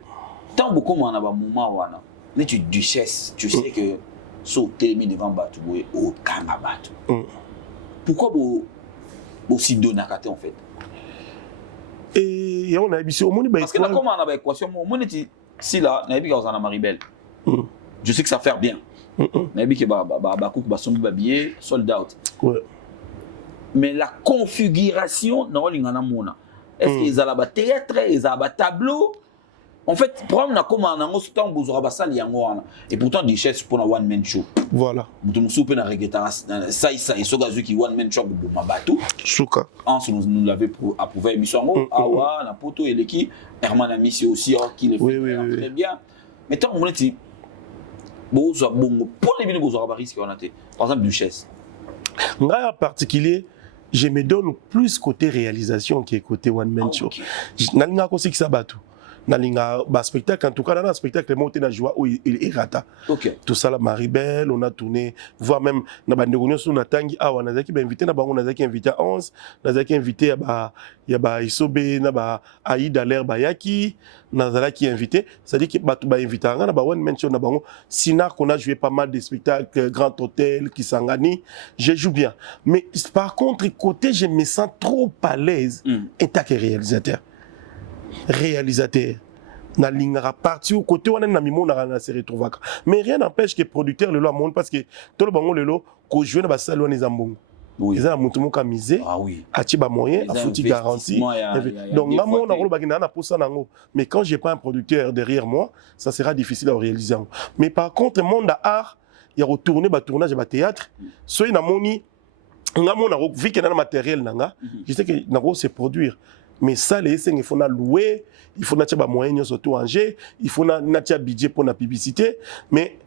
tant beaucoup on a ba moment wana mais tu duchesse tu sais que sauter mis devant Batu au kanga Batu pourquoi aussi donakate en fait. Et on a habité au monde. Parce que là, comment on a l'équation, si là, on a vu qu'on a Maribel. Je sais que ça fait bien. On a vu que sold out. Mais la configuration, est-ce qu'ils ont un théâtre, ils ont un tableau? En fait, le problème, c'est comment on a ça, et pourtant, des chefs pour un one-man show. Voilà. Nous sommes en regrettant ça, et ce gars qui one-man show, nous l'avons approuvé, émission, Awa, Napoto, et l'équipe, Herman a mis aussi, qui les fait très bien. Mais tant qu'on dit, pour les villes, vous aurez un risque, par exemple, Duchesse. En particulier, je me donne plus côté réalisation que côté one-man show. Je n'ai pas aussi que ça bat tout. Nalinga ba spectacle en tout cas dans un spectacle monté na joie où il rata. Tout ça la Maribel on a tourné voire même na bandegonion sur na tangi awa na zaki ba invité na bango na zaki invité à 11 na zaki invité ya ba Isobe na ba Aïda l'air ba yaki na zalaki invité ça dit que ba tout ba invité na ba one mention na bango Sinar qu'on a joué pas mal de spectacles Grand Hôtel Kisangani je joue bien mais par contre côté je me sens trop à l'aise et tant que réalisateur na lingara parti au côté on a na mimo na se retrouver mais rien n'empêche que producteur le lo monde parce que tout le bango le lo ko jouer na ba salon les ambongo ils ont mutumo kamisé ati ba moyen a fouti garantie donc na mon na ko ba na posa nango mais quand j'ai pas un producteur derrière moi ça sera difficile à réaliser mais par contre monde art il y a retourner ba tournage ba théâtre soit na moni nga mon na vu que na matériel nanga je sais que na ko se produire. Mais ça, il faut louer, il faut des moyens surtout en jeu, il faut un budget pour la publicité. Mais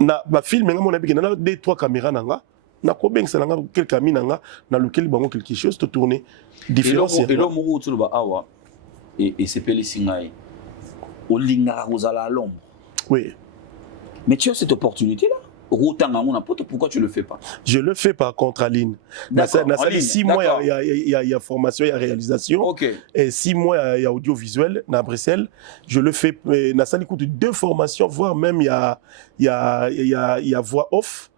na film, on a 2-3 caméras, na ko ben ça quelques caméras, na lequel bango quelque chose de tourner différent. Et là, mourou tu le ba awa et c'est pelé singai. Au lingara aux à l'ombre. Oui. Mais tu as cette opportunité là. Pourquoi tu le fais pas? Je le fais par contre à ligne. D'accord, en ligne, 6 mois, il y a formation, il y a réalisation. Ok. Et 6 mois, il y a audiovisuel à Bruxelles. Je le fais. Nassali écoute 2 formations, voire même il y a voix off.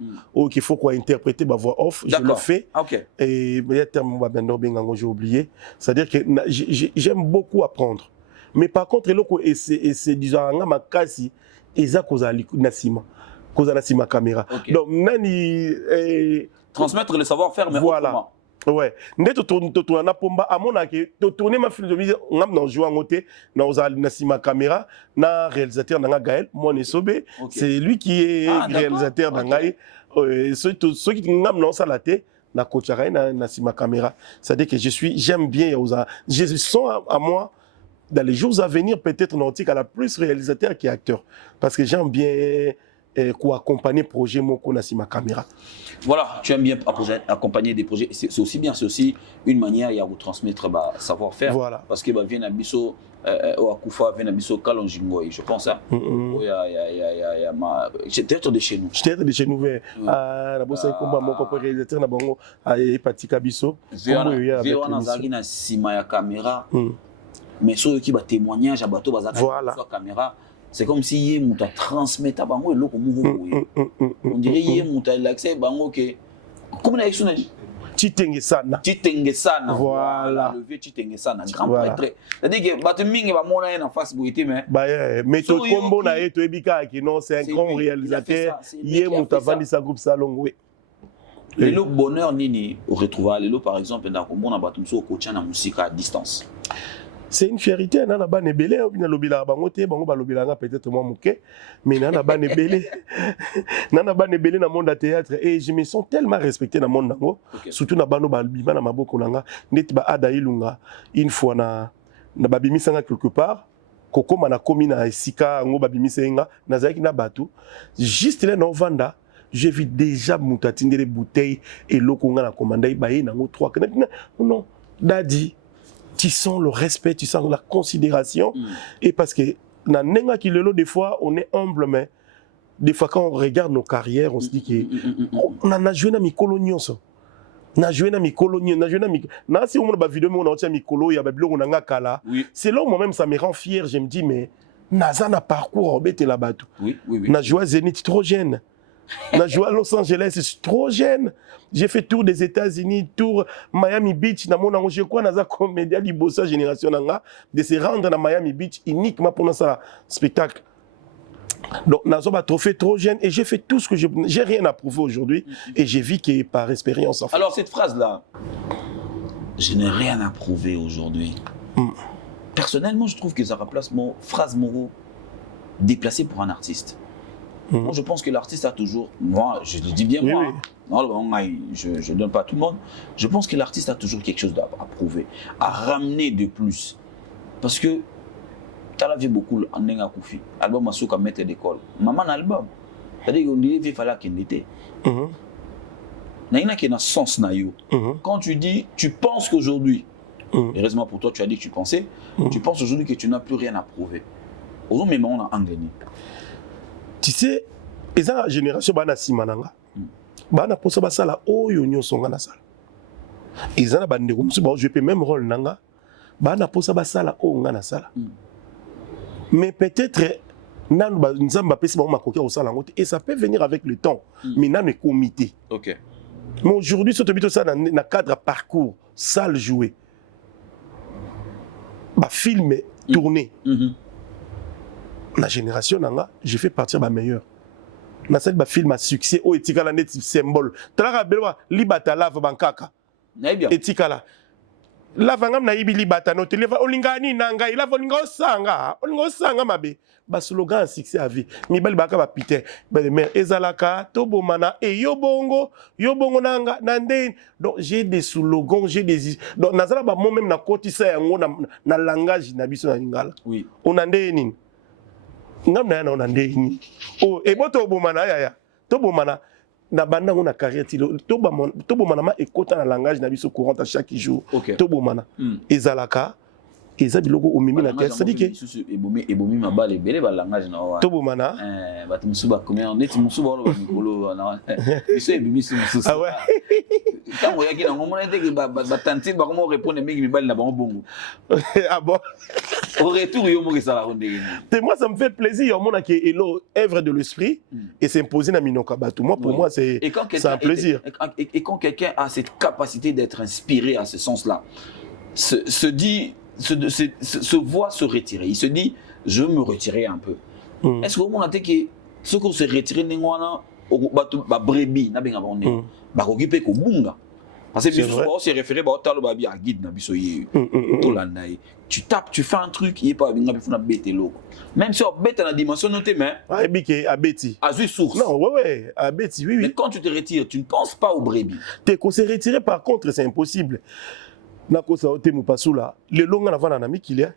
Qu'il faut quoi interpréter ma voix off. Je le fais. Ok. Et il y a un terme j'ai oublié. C'est-à-dire que j'aime beaucoup apprendre. Mais par contre, c'est disons, ma kasi, eza kozali nasima. Kozala caméra. Okay. Donc, nani. Transmettre le savoir-faire, mais voilà. Autrement. Ouais. Nde to tourna pomba amona ke to tourner ma philosophie ngam na jouer ngote na ozali nasima caméra na réalisateur na Gaël Moine Sobé. C'est lui qui est réalisateur na ngai. Ceux qui ngam na salate na coachara na nasima caméra. C'est-à-dire que j'aime bien je sens à moi dans les jours à venir peut-être Nautique à la plus réalisateur qu'acteur parce que j'aime bien accompagner projet moko na sima caméra. Voilà, tu aimes bien accompagner des projets. C'est aussi bien, c'est aussi une manière de vous transmettre savoir-faire. Voilà. Parce que vient à Bisso, au Akufa, vient à Bisso Kalonjingoy, je pense. J'étais de chez nous. J'étais de chez nous. La bosse est comme mon copain réalisateur na bango a Patika Bisso. Véoana Zagina sima ya caméra. Mais ceux qui va témoignage à bateau bazaka sur caméra. C'est comme si il y a transmis à bango et l'eau comme on dirait il y a l'accès bango que comme la action Chitengesana. Voilà. Le vieux Chitengesana, grand prêtre. C'est-à-dire que Batumingi va monter en face boité mais. Mais to combo na eto ebika qui non c'est un grand réalisateur. Il est moutavandi sa groupe salon oui. Le bonheur nini retrouver le par exemple dans combo na batumso coach na musique à distance. C'est une fierté, na ba nebele ou bien lobila bango te bango ba lobila nga peut-être moi muké mais na ba nebele na ba nebele na monde théâtre et je me sens tellement respecté dans monde nango surtout na bano ba bima na maboko nanga net ba ada ilunga une fois na ba bimisanga quelque part koko mana komi na esika ngo ba bimisenga na zaki na batu juste là na vanda j'ai vu déjà mutatinde les bouteilles et lokonga na commandai ba ye nango 3 non dadi tu sens le respect, tu sens la considération. Et parce que, des fois, on est humble, mais des fois, quand on regarde nos carrières, on se dit qu'on a joué dans mes coloniaux. On a joué dans mes coloniaux. Si on a une vidéo, on a joué dans mes coloniaux, c'est là où moi-même, ça me rend fier. Je me dis, mais Naza n'a parcours, on là-bas. On a joué à Zénith trop jeune. On a joué à Los Angeles, c'est trop jeune. J'ai fait tour des États-Unis, tour Miami Beach. Je crois que comédien de bossa génération de se rendre à Miami Beach uniquement pour notre spectacle. Donc, nous avons un trophée trop jeune et j'ai fait tout ce que j'ai rien à prouver aujourd'hui et j'ai vu que par expérience. En fait. Alors, cette phrase-là, je n'ai rien à prouver aujourd'hui. Personnellement, je trouve que ça remplace mon phrase moraux déplacée pour un artiste. Moi, je pense que l'artiste a toujours, moi, je le dis bien moi, non, je ne donne pas à tout le monde, je pense que l'artiste a toujours quelque chose à prouver, à ramener de plus. Parce que, tu as vu beaucoup en Nenga Koufi, album à Souka Maître d'école, maman album, c'est-à-dire qu'on dirait qu'il fallait qu'il était. Il y a qui a un sens na yo. Quand tu dis, tu penses qu'aujourd'hui, heureusement pour toi, tu as dit que tu pensais, tu penses aujourd'hui que tu n'as plus rien à prouver. Aujourd'hui, même on a engagné. Tu sais, la génération bana simananga bana posa basala oyo nyonso nga na sala ezana bande ko musu ba je peux même rôle nanga bana posa basala o nga na sala mais peut-être nanu ba nzamba pesi ba makoki au sala ngote et ça peut venir avec le temps mais nanu comité. OK. Mais aujourd'hui ce tobito ça na cadre parcours salle jouer ba film tourner. La génération nanga, je fais partir ma meilleure. Na cette ba film à succès o etikala net symbole. Tala belwa libata lava bankaka. Na bien. Etikala. Lava ngam na yibi libata no televa olingani nanga ila volinga osanga mabe. Ba slogan succès à vie. Mi bali baka ba Peter. Ba mais ezalaka tobomana e yobongo nanga nande. Donc j'ai des slogans, j'ai des donc nazala ba moi même na kotisa yango na langage na biso na lingala. Oui. Onande nini? Ngam na on ande ni o e boto bomana ya to bomana na banda ngona carrière tilo to bomana ma ekota na langage na biso courant à chaque jour to bomana ezalaka eza biloko omimi na tête, c'est-à-dire que ebomi mabale ebele ba langage na wa tobomana bato musu ba combien on est musu ba ba mikolo na biso ebimi musu ah ouais tango yaki na ngomona ndeke ba tantine ba comment répondre mingi mibali na bango bongo ah bon au retour yo mo kesala ronde et moi ça me fait plaisir au monde qui est œuvre de l'esprit et s'imposer na minoka bato moi pour moi c'est un plaisir et quand quelqu'un a cette capacité d'être inspiré à ce sens-là se voit se retirer. Il se dit, je vais me retirer un peu. Est-ce que vous avez que ce qu'on se retire, ba brebis, na benga bonne, ba occupé ko bunga. Parce que bien sûr, c'est référé ba talo ba bien guide na biso ye. To landa. Tu tapes, tu fais un truc, il est pas benga bifuna bête loko. Même si on bête dans la dimension de tes mains. Ah biki abeti. Azui source. Non, ouais abeti, oui. Mais quand tu te retires, tu ne penses pas aux brebis. T'es qu'on se retirer par contre, c'est impossible. Nakosa ote mupasula le longa na vana na mikilia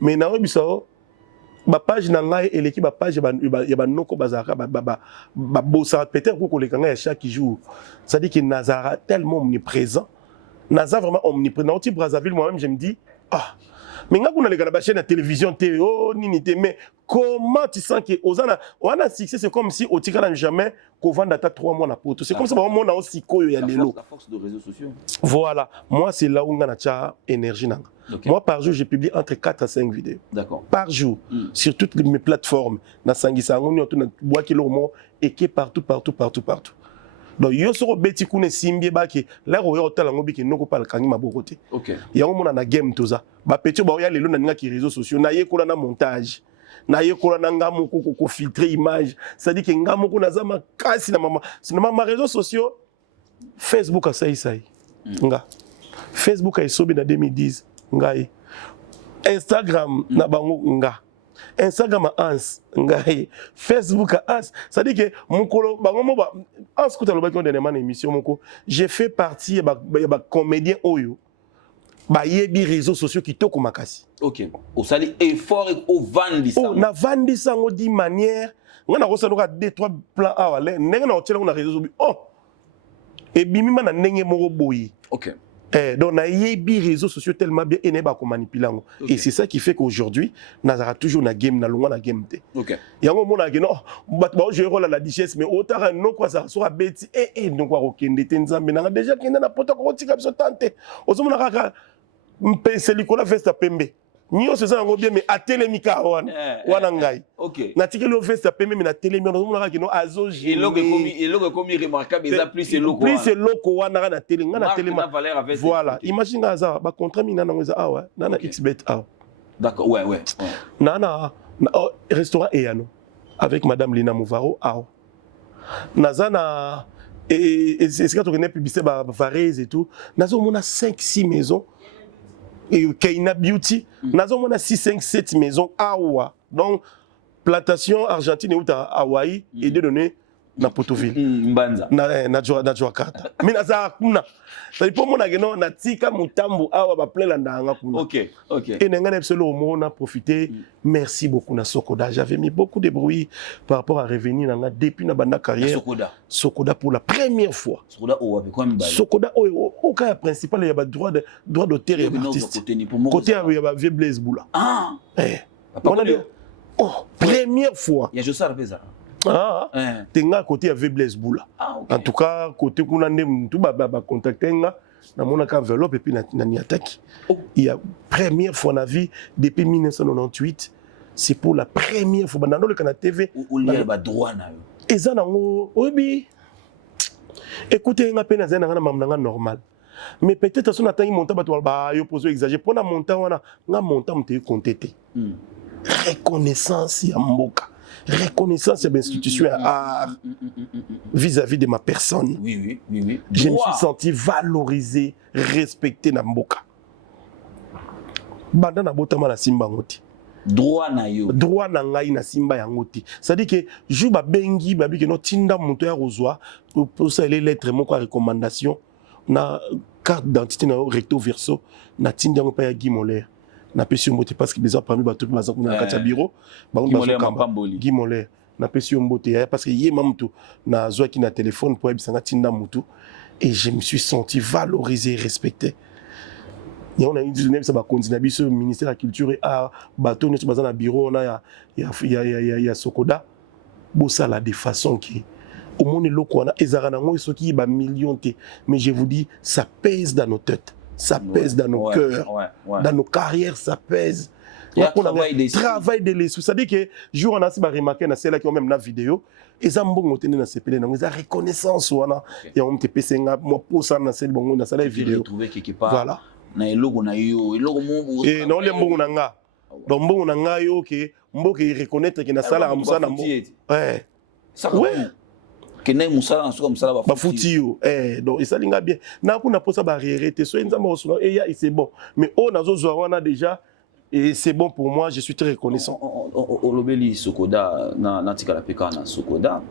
mais na obisao ba page na ngai eleki ba page ya ba noko bazaka ba bossa peut-être ko koleka ngai chaque jour ça dit que Nazara tellement omniprésent Nazara vraiment omniprésent au Brazzaville moi-même je me dis ah mais nga kuna leka na ba chaîne de télévision TV oh nini te mais comment tu sens que ozana on a succès c'est comme si au tika na jamais qu'on vend data 3 mois na poto c'est comme ça on a aussi koyo ya lelo la force de réseaux sociaux voilà moi c'est là où on a cha énergie nanga moi par jour je publie entre 4 à 5 vidéos par jour sur toutes mes plateformes na sangisa ngoni to na bois ki lomo et qui partout donc yo soko beti kune simbi baki la ro yo tala ngobi ki noko pala kangi maboko te yango mona na game toza ba petit ba ya lelo na ninga ki réseaux sociaux na ye kola na montage na ye kola na ngamo ko filtrer image ça dit que ngamo ko na zama kasi na mama réseaux sociaux Facebook a sai nga Facebook a sobi na 2010 ngai Instagram na bango nga Instagram a ans ngai Facebook a ans ça dit que mukolo bango mo ba ans ko taloba ko dernièrement émission moko j'ai fait partie ba comédien oyo ba yebi réseaux sociaux qui toko makasi au sali effort au vandi ça na vandi ça ngo di manière ngana ko sanoka 2-3 plans awale nenga na hôtel na réseaux sociaux et bimi mana ndenge moko boyi donc na yebi réseaux sociaux tellement bien et ne ba ko manipuler ngo et c'est ça qui fait qu'aujourd'hui Nazara toujours na game na longa na game te yango mona ke non ba je rôle la richesse mais autant non quoi ça soit beti donc quoi okende te nzambe na déjà kende na poto ko tika biso tante ozomona kaka mpese likola festa pembe nyo se ça ngo bien mais atelemika wana ngai na tikeli o festa pembe mais na telemi ozomona kaka no azoji eloko komi remarquable eza plus eloko wana na telemi na telema voilà imagine ça ba contrat mina na ngoza awa na xbet awa d'accord ouais na restaurant Eyano avec madame Lina Mouvaro awa nazana et c'est ce que tu connais publicité ba Varese et tout nazo mona 5-6 maisons et Kaina Beauty nazo mona 6-5-7 maisons awa donc plantation argentine ou à Hawaï et de donner na Potoville Mbanza na Joakata mais naza kuna ça pour mona geno na tika mutambu awa ba plein ndanga kuna et nenga na solo mona profiter merci beaucoup na Sokoda j'avais mis beaucoup de bruit par rapport à revenir nanga depuis na banda carrière Sokoda pour la première fois Sokoda au cas principal il y a droit d'auteur et artiste côté il y a vieux Blaise Boula première fois il y a Jossar Beza tenga côté ya Blaise Boula en tout cas côté kuna ndem tout ba contacter nga na mona ka enveloppe et puis na ni attaque il y a première fois na vie depuis 1998 c'est pour la première fois dans le canal TV il y a ba droit na yo eza nango obi écoutez nga pena zena na mamnanga normal mais peut-être son atangi montant ba ba yo poser exagérer pour na montant wana nga montant mte compter reconnaissance ya mboka reconnaissance de l'institution vis-à-vis de ma personne. Oui. Je me suis senti valorisé, respecté na mboka. Banda na botama na simba ngoti. Droit na yo. Droit na ngai na simba ya ngoti. C'est-à-dire que je ba bengi ba bi que no tinda muto ya rozwa pour ça les lettres moko recommandation na carte d'identité na recto verso na tinda ngo pa ya Guimolaire. Na pesi mbote parce que besoin parmi bato baza kuna kati bureau Guy Moller na pesi mbote parce que yé mamtu na zwa ki na téléphone pour ebisanga tinda mutu et je me suis senti valorisé respecté on a une ça va continuer sur le ministère de la culture et art bateau nous sommes dans un bureau on a il y a Sokoda bossa là de façon qui au monde loko on a ezara nango ce qui ba millions mais je vous dis ça pèse dans nos têtes ça pèse dans nos cœurs dans nos carrières ça pèse. Il y a travail de l'esprit. C'est-à-dire que jour on a si remarqué dans celle qui ont même la vidéo et ça mbongo tenu dans ces pays dans la reconnaissance wana et on te pèse moi pour ça dans cette bongo dans cette vidéo trouver quelque part voilà na logo na yo logo mo et non le mbongo nanga donc mbongo nanga yo que mboka reconnaître que na sala musana ouais ça ouais que na musala na suka musala ba futi yo donc ça linga bien na pour na posa ba réarrêter so nzamba osuna et c'est bon mais on nazo zo wana déjà. Et c'est bon pour moi, je suis très reconnaissant. Olobeli Sokoda, na tikala peka na Sokoda,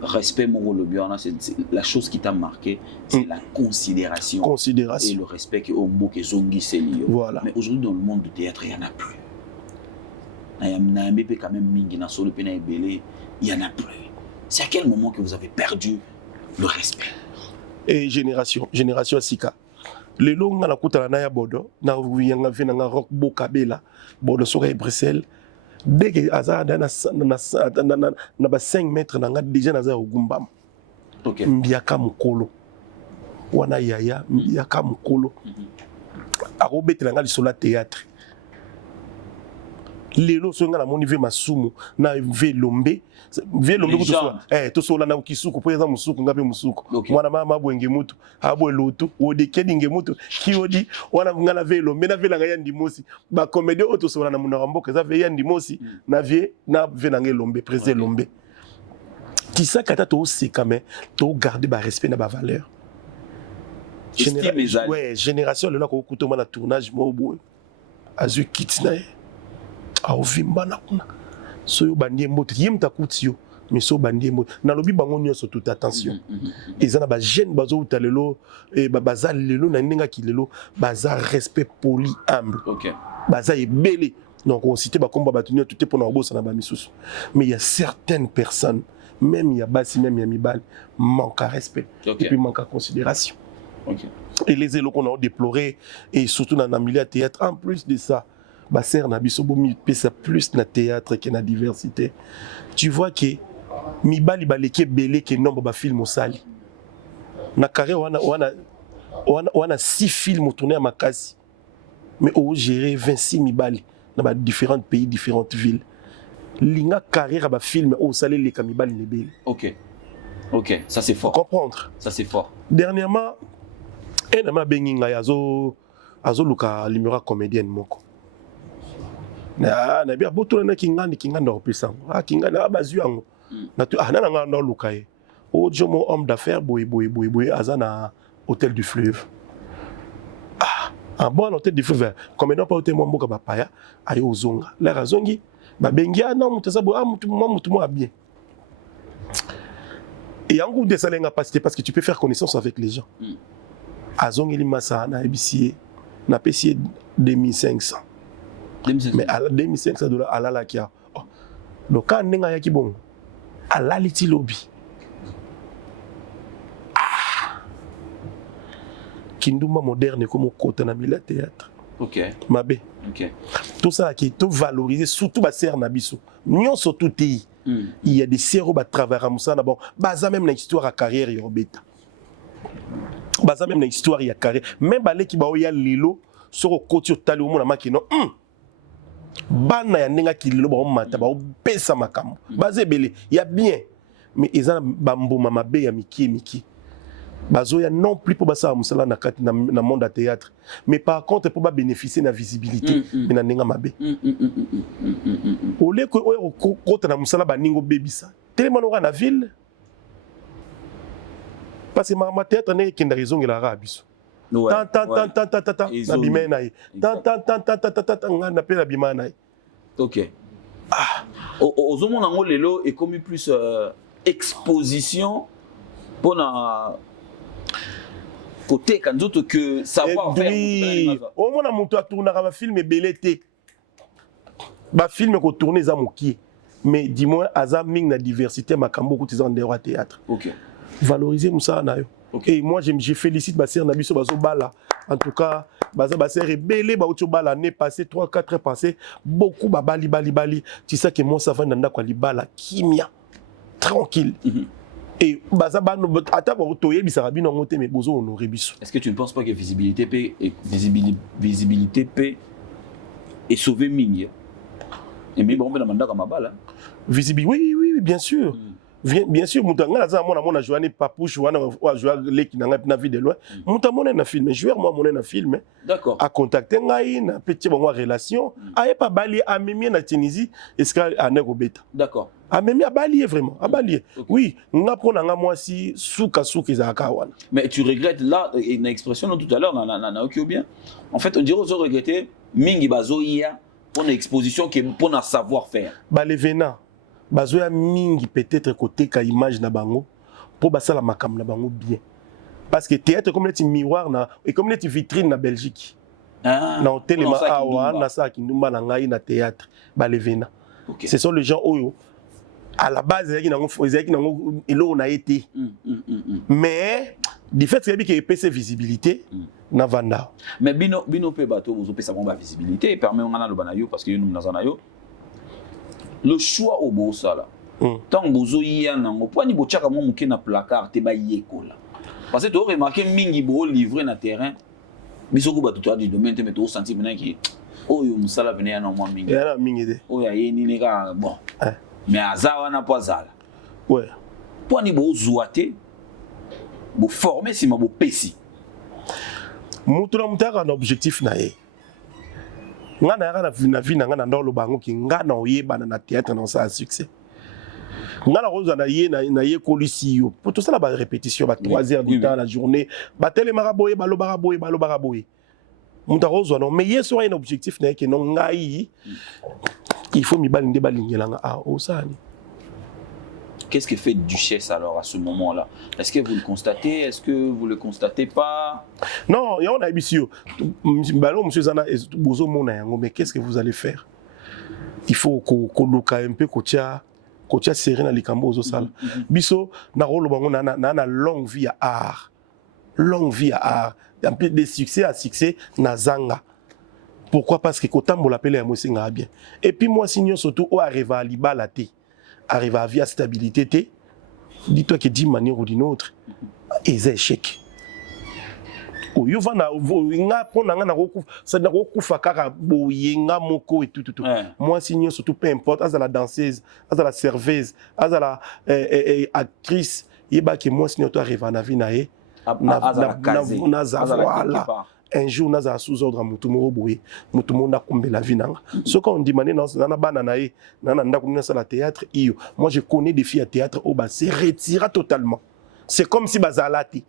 respect mon Olobiana, c'est la chose qui t'a marqué, c'est la considération. Et le respect que Ombo que Zongi Selio. Voilà. Mais aujourd'hui dans le monde du théâtre, il n'y en a plus. Na yambe quand même mingi na solo pena ebele, il y en a plus. C'est à quel moment que vous avez perdu le respect? Et génération Sika. Les longs à la côte à la Bodo, na yanga vena nga rock bokabela, Bodo soka Bruxelles. Dès que Azar na 5 mètres na nga déjà na za ogumbam. OK. Mbiaka mukolo. Wana yaya mbiaka mukolo. Arobetela nga lisola théâtre. Lelo songa na moni ve masumu na ve lombe to so la na kisuku po eza musuku ngabe musuku mwana mama bwenge mutu abo lotu ode kedinge mutu kiodi wana ngala ve lombe na ve la ngaya ndimosi ba comédie auto so na muna mboka za ve ya ndimosi na ve na ve na lombe président lombe kisa kata to seka mais to garder ba respect na ba valeur génération le la ko kutoma na tournage mo boy azu kitna aovimba na kuna so yo bandie mbote yimta kutio mais so bandie mbote na lobi bango nyonso toute attention ezana ba jeune bazo utalelo e baza lelo na ndinga kilelo baza respect poli humble OK baza ebele donc on cité ba komba batunyo tout pour na bossa na ba misusu mais il y a certaines personnes même il y a basi même il y a mibal manque à respect et puis manque à considération. OK Et les élos qu'on a déploré et surtout dans le milieu théâtre en plus de ça Basser na biso bomi pesa plus na théâtre que na diversité. Tu vois que mi bali baleke belé que nombre ba film au sali. Na carrière wana 6 films tournés à Makasi. Mais au gérer 26 mi bali dans différents pays, différentes villes. Linga carrière ba film au sali les kamibali ne belé. OK. OK, ça c'est fort. Comprendre. Ça c'est fort. Dernièrement, un ama benginga yazo luka limura comédienne moko. Na bien boto na kinganda opesa kinganda abazu yango na tu na nga ndo lukaye o jomo homme d'affaires boy azana hôtel du fleuve un bon hôtel du fleuve comme non pas hôtel mboka bapaya ayo zonga la razongi ba bengia na mutasa bo mutu mo bien et en groupe de salenga parce que tu peux faire connaissance avec les gens azongi limasa na ebisier na pesier 2500 mais à $2500 à la kia. Donc quand on a qui bon, à la liti lobby. Kinduma moderne comme côté na mila théâtre. OK. Mabé. OK. Tout ça qui est tout valorisé surtout ba ser na biso. Nyon surtout il y a des séros ba travailler à musana bon, baza même na histoire à carrière yorobeta. Baza même na histoire ya carrière, même balé qui ba o ya lilo sur côté tali o mona makino. Bana ya ndinga kililo ba mata ba pesa makambo bazebele ya bien mais ezana bamboma mabe ya miki bazo ya non plus pour basa musala na kati na monde à théâtre mais par contre pour ba bénéficier na visibilité mais na ndinga mabe ole ko kota na musala ba ningo bebisa tellement on na ville parce que ma théâtre n'est qu'une raison que la rabiso na bimena yi na pe na bimana yi. OK. Ozomo nango lelo est comme plus exposition pour na côté quand d'autres que savoir faire. Au moins na muto tourner ba film belete ba film ko tourner za moki mais dis-moi azam ming na diversité makambo ko tizan de théâtre. OK. Valoriser musa na yo. Et moi, je félicite ma sœur Nabiso Bazobala. En tout cas, ma sœur est belle, Baotobala, l'année passée, 3-4 ans passés, beaucoup bali. Tu sais que moi, ça va dans quoi libala, kimia, tranquille. Et Bazaba, attends, Toye, Bisarabi, non, mais Bozo, on aurait biso. Est-ce que tu ne penses pas que visibilité P est sauvé Ming? Et mais bon, on a mandat comme Abala. Visibilité, oui, bien sûr. Bien sûr, Moutanga, on a joué à Papouche, on a joué à l'équipe dans vie de loin. Moutanga, on a filmé, joueur, moi, on a filmé. D'accord. À contacter, on a une petite relation. À pas balayer, à même en Tunisie, est-ce qu'à Nérobeta. D'accord. À même à balayer, vraiment, à balayer. Oui, on a pris moi si souka Zakawana. Mais tu regrettes là, une expression tout à l'heure, on a bien. En fait, on dirait aux regretter, Mingi Bazoïa, pour une exposition qui est pour un savoir-faire. Balevena. Bazoya mingi peut-être côté ka image na bango pour basala makam na bango bien parce que théâtre comme les miroir na et comme les vitrine na Belgique na hôtel ma awa na sa kindumba na ngai na théâtre balevena. Ce sont les gens oyo à la base ils ont elo na été mais du fait que il y a visibilité na vanda mais bino pe bato vous pe ça bon visibilité et permet on a le banayo parce que nous dans anayo. Le choix au beau ça là. Tant que vous avez un an, pourquoi vous avez un placard te bailler là. Parce que tu as remarqué mingi bo livré na terrain. Mais ce que vous avez dit domaine te mettre au senti maintenant qui oh yo musala venir un mois mingi. Ya mingi de. Oh ya ni nega bon. Mais azawa na pas zala. Ouais. Pour ni bo zoaté bo former si ma bo pesi. Mutula mutaka na objectif na ye. Nga na vie na nga na ndolo bango ki nga na oyeba na théâtre na ça succès. Nga na roza na ye kolisi yo. Pour tout ça la répétition ba 3 heures du temps la journée, ba tele maraboye balo baraboye. Muta roza non mais yeso un objectif na ke non ngai. Il faut mi balinde balingela nga a osani. Qu'est-ce que fait Duchesse alors à ce moment-là? Est-ce que vous le constatez? Est-ce que vous le constatez pas? Non, on a monsieur Zana Bozo Monayango, mais qu'est-ce que vous allez faire? Il faut qu'on un peu kotia serré dans les cambos au sal. Biso na rolo bango na longue vie à art. Longue vie à art. De succès à succès na zanga. Pourquoi? Parce que Kotambo l'appelle à moi c'est bien. Et puis moi signons surtout au arrive à Libalate. Arrive à via stabilité, dis-toi que d'une manière ou d'une autre, ils échec. Ou you vana nga pona nga na roku ça na roku fakara boyenga moko et tout. Moi signe surtout peu importe à la danseuse, à la serveuse, à la actrice, yeba que moi signe toi arrive na vie na e na voilà. Un jour, nous avons sous-ordre à Moutoumoro Boué, Moutoumoro n'a comblé la vie. Ce qu'on dit, dans la théâtre, moi je connais des filles à théâtre où c'est retiré totalement. C'est comme si Bazalati.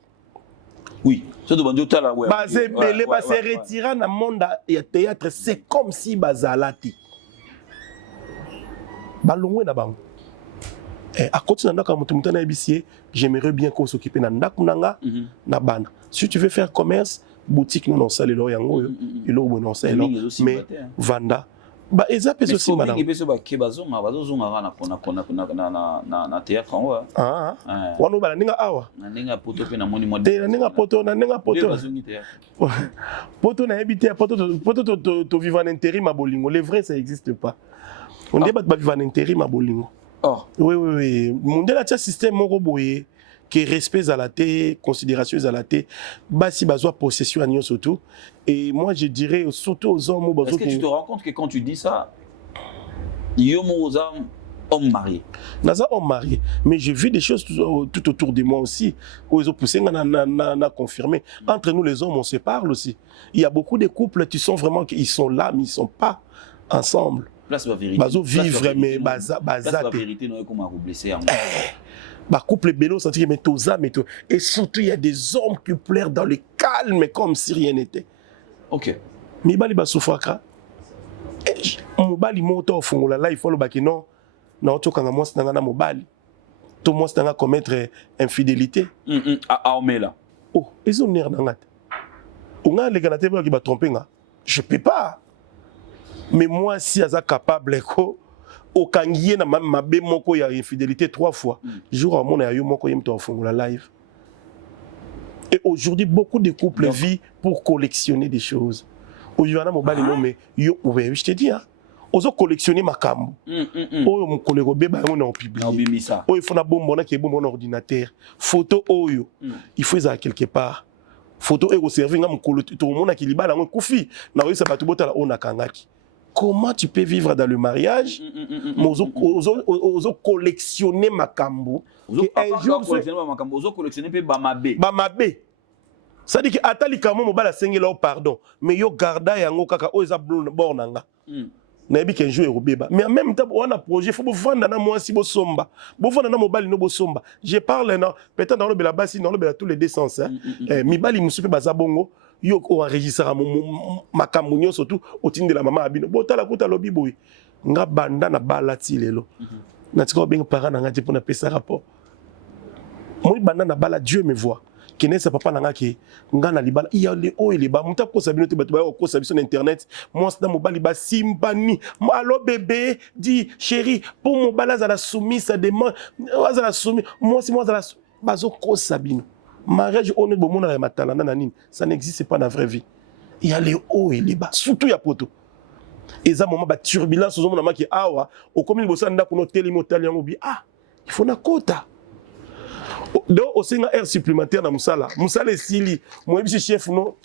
Oui, c'est de Bandiota là. C'est retiré dans le monde de théâtre, c'est comme si Bazalati. Balongwe na bang. À côté de Moutoumoro Nabissier, j'aimerais bien qu'on s'occupe de Ndakunanga, Nabana. Si tu veux faire commerce, boutique non ça les loyango et lo bon ça mais vanda ba ezapé aussi madame mais ba kebazonga bazozonga na théâtre en wa wano bala ninga awa ninga poto pe na moni mo te ninga poto na habité poto to vivre en intérim à bolingo les vrais ça existe pas on dit ba vivre en intérim à bolingo oui mondela tia système moko boye que respect à la thé, considération à la thé, basi bazoa possession à surtout. Et moi je dirais surtout aux hommes. Est-ce que tu te rends compte que quand tu dis ça, il y a aux hommes mariés? Naza hommes mariés, mais j'ai vu des choses tout autour de moi aussi où ils ont poussé, n'a confirmé. Entre nous les hommes, on se parle aussi. Il y a beaucoup de couples, tu sens vraiment qu'ils sont là, mais ils sont pas ensemble. Place la vérité. Bazo vivre mais baza la vérité non comme à blesser. Bah couple bélo sentir mais toza mais tout et surtout il y a des hommes qui pleurent dans le calme comme si rien n'était. OK. Mais bali ba souffraka. Mobali moto fongola là il faut le baki non. Na to kanga mwasi na mobali. To mwasi na commettre infidélité. Ah mais là. Oh, ils ont nerf nangate. Onga les gars qui ba tromper nga. Je peux pas. Mais moi si aza capable ko okangiye na mabe moko ya infidélité 3 fois. Jour à mon ayo moko yem to fongola live. Et aujourd'hui, beaucoup de couples vivent pour collectionner des choses. Aujourd'hui, mais je te dis, ozo collectionner makambo. Oyo mon collègue beba on en public. Oyo il faut na bombe na qui bombe ordinateur. Photo oyo. Il faut ça quelque part. Photo et servir ngam kolo tout le monde qui libala on kufi. Na oyo ça ba tout botala on akangaki. Comment tu peux vivre dans le mariage? Ozo collectionner makambo. Un jour collectionner makambo, ozo collectionner pe bamabe. Bamabe. Ça dit que atali kamo mobala sengela pardon, mais yo garda yango kaka oza bornanga. Nayebi qu'un jour robeba mais en même temps on a projet faut vendre na moi si bo somba bo vendre na mobali no bo somba je parle na peut-être dans le bela basi dans le bela tous les deux sens mi bali musupe baza bongo yo ko enregistrer makambo nyo surtout au tin de la maman abino bo tala kuta lobi boy nga banda na balati lelo na tiko ben parent na ngati pour na pesa rapport moi banda na bala Dieu me voit kene sa papa nanga ki ngana libala il y a les hauts et les bas muta ko sabino te batu ba ko sabino sur internet moi c'est dans mobali ba simbani allo bébé dit chérie pour mobala za la soumise ça demande za la soumise moi si moi za la bazo ko sabino mariage on est bon mon na matala na nini ça n'existe pas dans la vraie vie il y a les hauts et les bas surtout ya poto et ça moment ba turbulence zo mona ki awa au comme il bossa nda ko no télémotali yango bi il faut na kota. Donc, aussi, un air supplémentaire dans Moussala. Moussala est sili. Moi, je suis chef, non.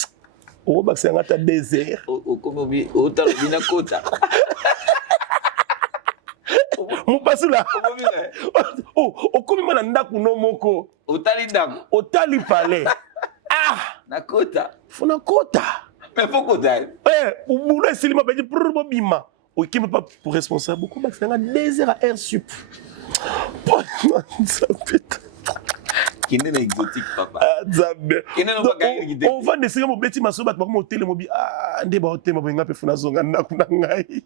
Au bas, c'est un désert. Comme au talobina kota. Mon passe là. Oh, comme il m'a dit, non, moko. Au talindam. Au tali palais. Na kota. Faut na kota. Mais faut kota. Au boulot, c'est lui m'a dit, pour bima. Au qui m'a pas pour responsable. Beaucoup, c'est un désert à air sup. Ça pète. Qui n'est exotique, papa. On va essayer mon petit masoba pour mon télé mobi ndeba hôtel mabinga pe funa zonga na ngai.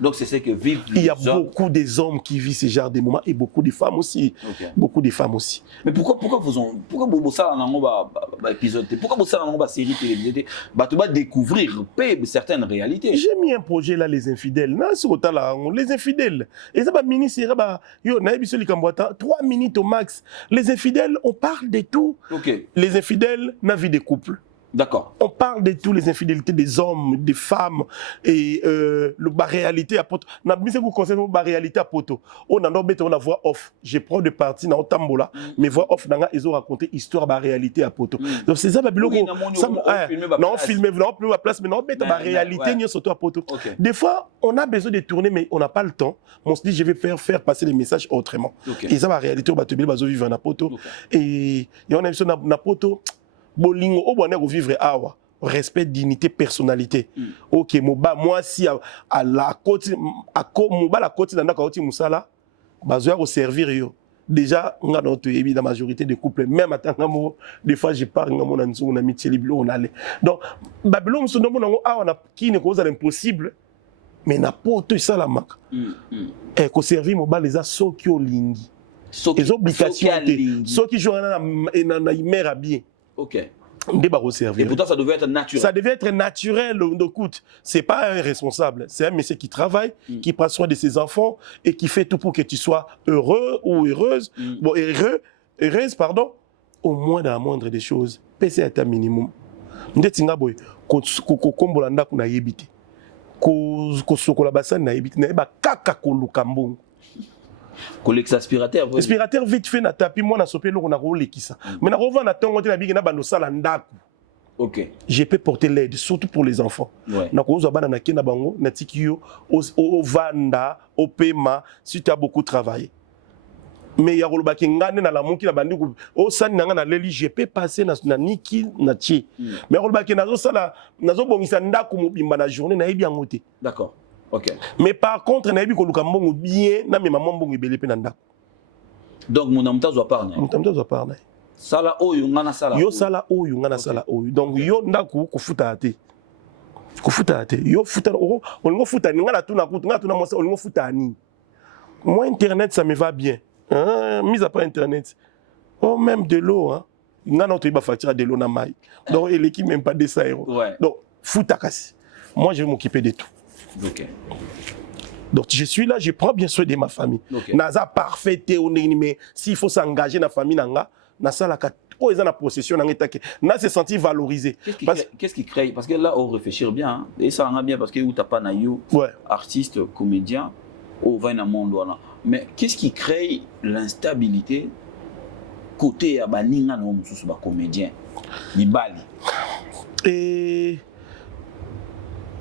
Donc c'est ce que vivent les hommes. Il y a beaucoup des hommes qui vivent ce genre de moments et beaucoup de femmes aussi. Okay. Beaucoup de femmes aussi. Mais pourquoi vous ça dans épisode, pourquoi vous ça dans série télévisée, tu vas découvrir certaines réalités. J'ai mis un projet là les infidèles. Non, sur autant là les infidèles. Et ça va mini série yo na ebiso likambwata 3 minutes au max. Les infidèles, on parle de tout. OK. Les infidèles, na vie des couples. D'accord. On parle de toutes les infidélités des hommes, des femmes et la réalité à poto. Na mise vous conseille la réalité à poto. On a n'obéit on a voix off. Je prends de parties dans Tambola, mais voix off dans ils ont raconté histoire de réalité à poto. Donc c'est ça babilo non filmer non plus à place mais non bête la réalité ni surtout à poto. Des fois on a besoin de tourner mais on n'a pas le temps. On se dit je vais faire passer les messages autrement. Et ça la réalité on va te bazo vivre na poto et on a besoin na poto. Bolingo au bonheur vivre awa respect dignité personnalité OK moi si à la côte moba la côte dans la côte musala bazoya au servir yo déjà on a notre la majorité des couples même attends des fois je parle ngamo na nzu na amitié liblo on allait donc babylone so no monango awa na qui ne cause l'impossible mais na poto ça la marque et ko servir moba les a soki olingi les obligations soki jouent na imera bien. OK. Et pourtant, ça devait être naturel. Ça devait être naturel. Écoute, c'est pas un responsable. C'est un monsieur qui travaille, qui prend soin de ses enfants et qui fait tout pour que tu sois heureux ou heureuse. Bon, heureuse, pardon. Au moins dans la moindre des choses. PC est un minimum. Ndetinga boy, ko kombola ndako na yebite. Ko sokola basani na yebite. Na ba kaka ko lukambongo. Collecte aspirateur. Aspirateur vite fait na tapi moi na sopé loko na rolekisa. Mais na rova na tongo te na bigi na bando sala ndaku. OK. Je peux porter l'aide surtout pour les enfants. Na ko zo bana na kena bango na tikio au vanda au paiement si tu as beaucoup travaillé. Mais ya roloba ki ngane na la monki na bandi au sani na na leli je peux passer na niki na ti. Mais roloba ki na zo sala na zo bongisa ndaku mobimba na journée na yebi yangote. D'accord. OK. Mais par contre, na yebi ko lukambongo bien na me maman bongo ebele pe na ndako. Donc mon amta zo parler. Mon amta zo parler. Sala oyo ngana sala. Yo sala oyo ngana sala oyo. Donc yo ndako ko futa ate. Ko futa ate. Yo futa o ngo futa ni ngana tuna kutu ngana tuna mo ngo futa ni. Moi internet ça me va bien. Mis à part internet. Oh même de l'eau hein. Ngana to iba facture de l'eau na mai. Donc et l'équipe même pas de ça. Donc futa kasi. Moi je vais m'occuper de tout. OK. Donc je suis là, je prends bien soin de ma famille. Naza parfait mais s'il faut s'engager dans la famille nanga, na sala oh ils ont la possession n'a se senti valorisé. Qu'est-ce qui crée? Parce que là on réfléchit bien hein, et ça rend bien parce que où t'as pas naïo artiste comédien au va dans monde là. Mais qu'est-ce qui crée l'instabilité côté à baninga no mususu ba comédien Nibali? Et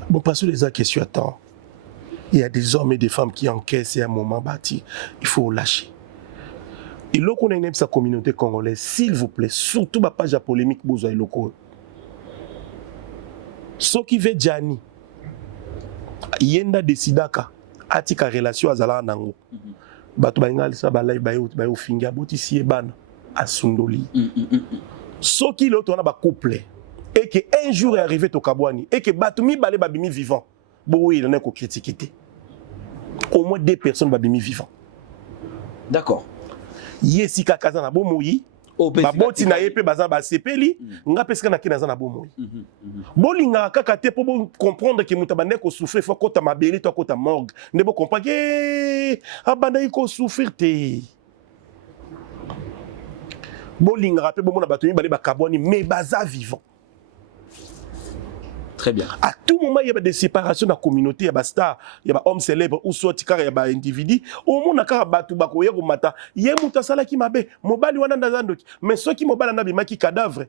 bon, parce que les questions attends. Il y a des hommes et des femmes qui encaissent et à un moment bâti, il faut lâcher. Et là qu'on aime sa communauté congolaise, s'il vous plaît, surtout ma page à polémique besoin locaux. Ce qui veut Gianni, yenda desidaka, atika relation azala nango. Bato bainga lisa balai bayo finga boti si ebana asundoli. Ce qui l'autre on a ba couple et que un jour est arrivé au Kabwani et que bato mi balé babimi vivant. Bon oui, il en a qu'on critique. Au moins 2 personnes babimi vivant. D'accord. Yesi kakaza na bomoyi baboti na yepe baza ba sepeli nga pesika na kina za na bomoyi bolinga kaka te po comprendre que mutabande ko souffrir faut kota mabeli to kota morgue ne bo comprendre abanda ko souffrir te bolinga rapé bomona batoni balé ba kaboni mais baza vivant. Très bien. À tout moment, il y a des séparations dans la communauté, il y a des stars, il y a des hommes célèbres ou soit il y a des individus. Au moins, il y a des gens qui ont été il y a des gens qui ont été mais ceux qui ont été qui cadavre.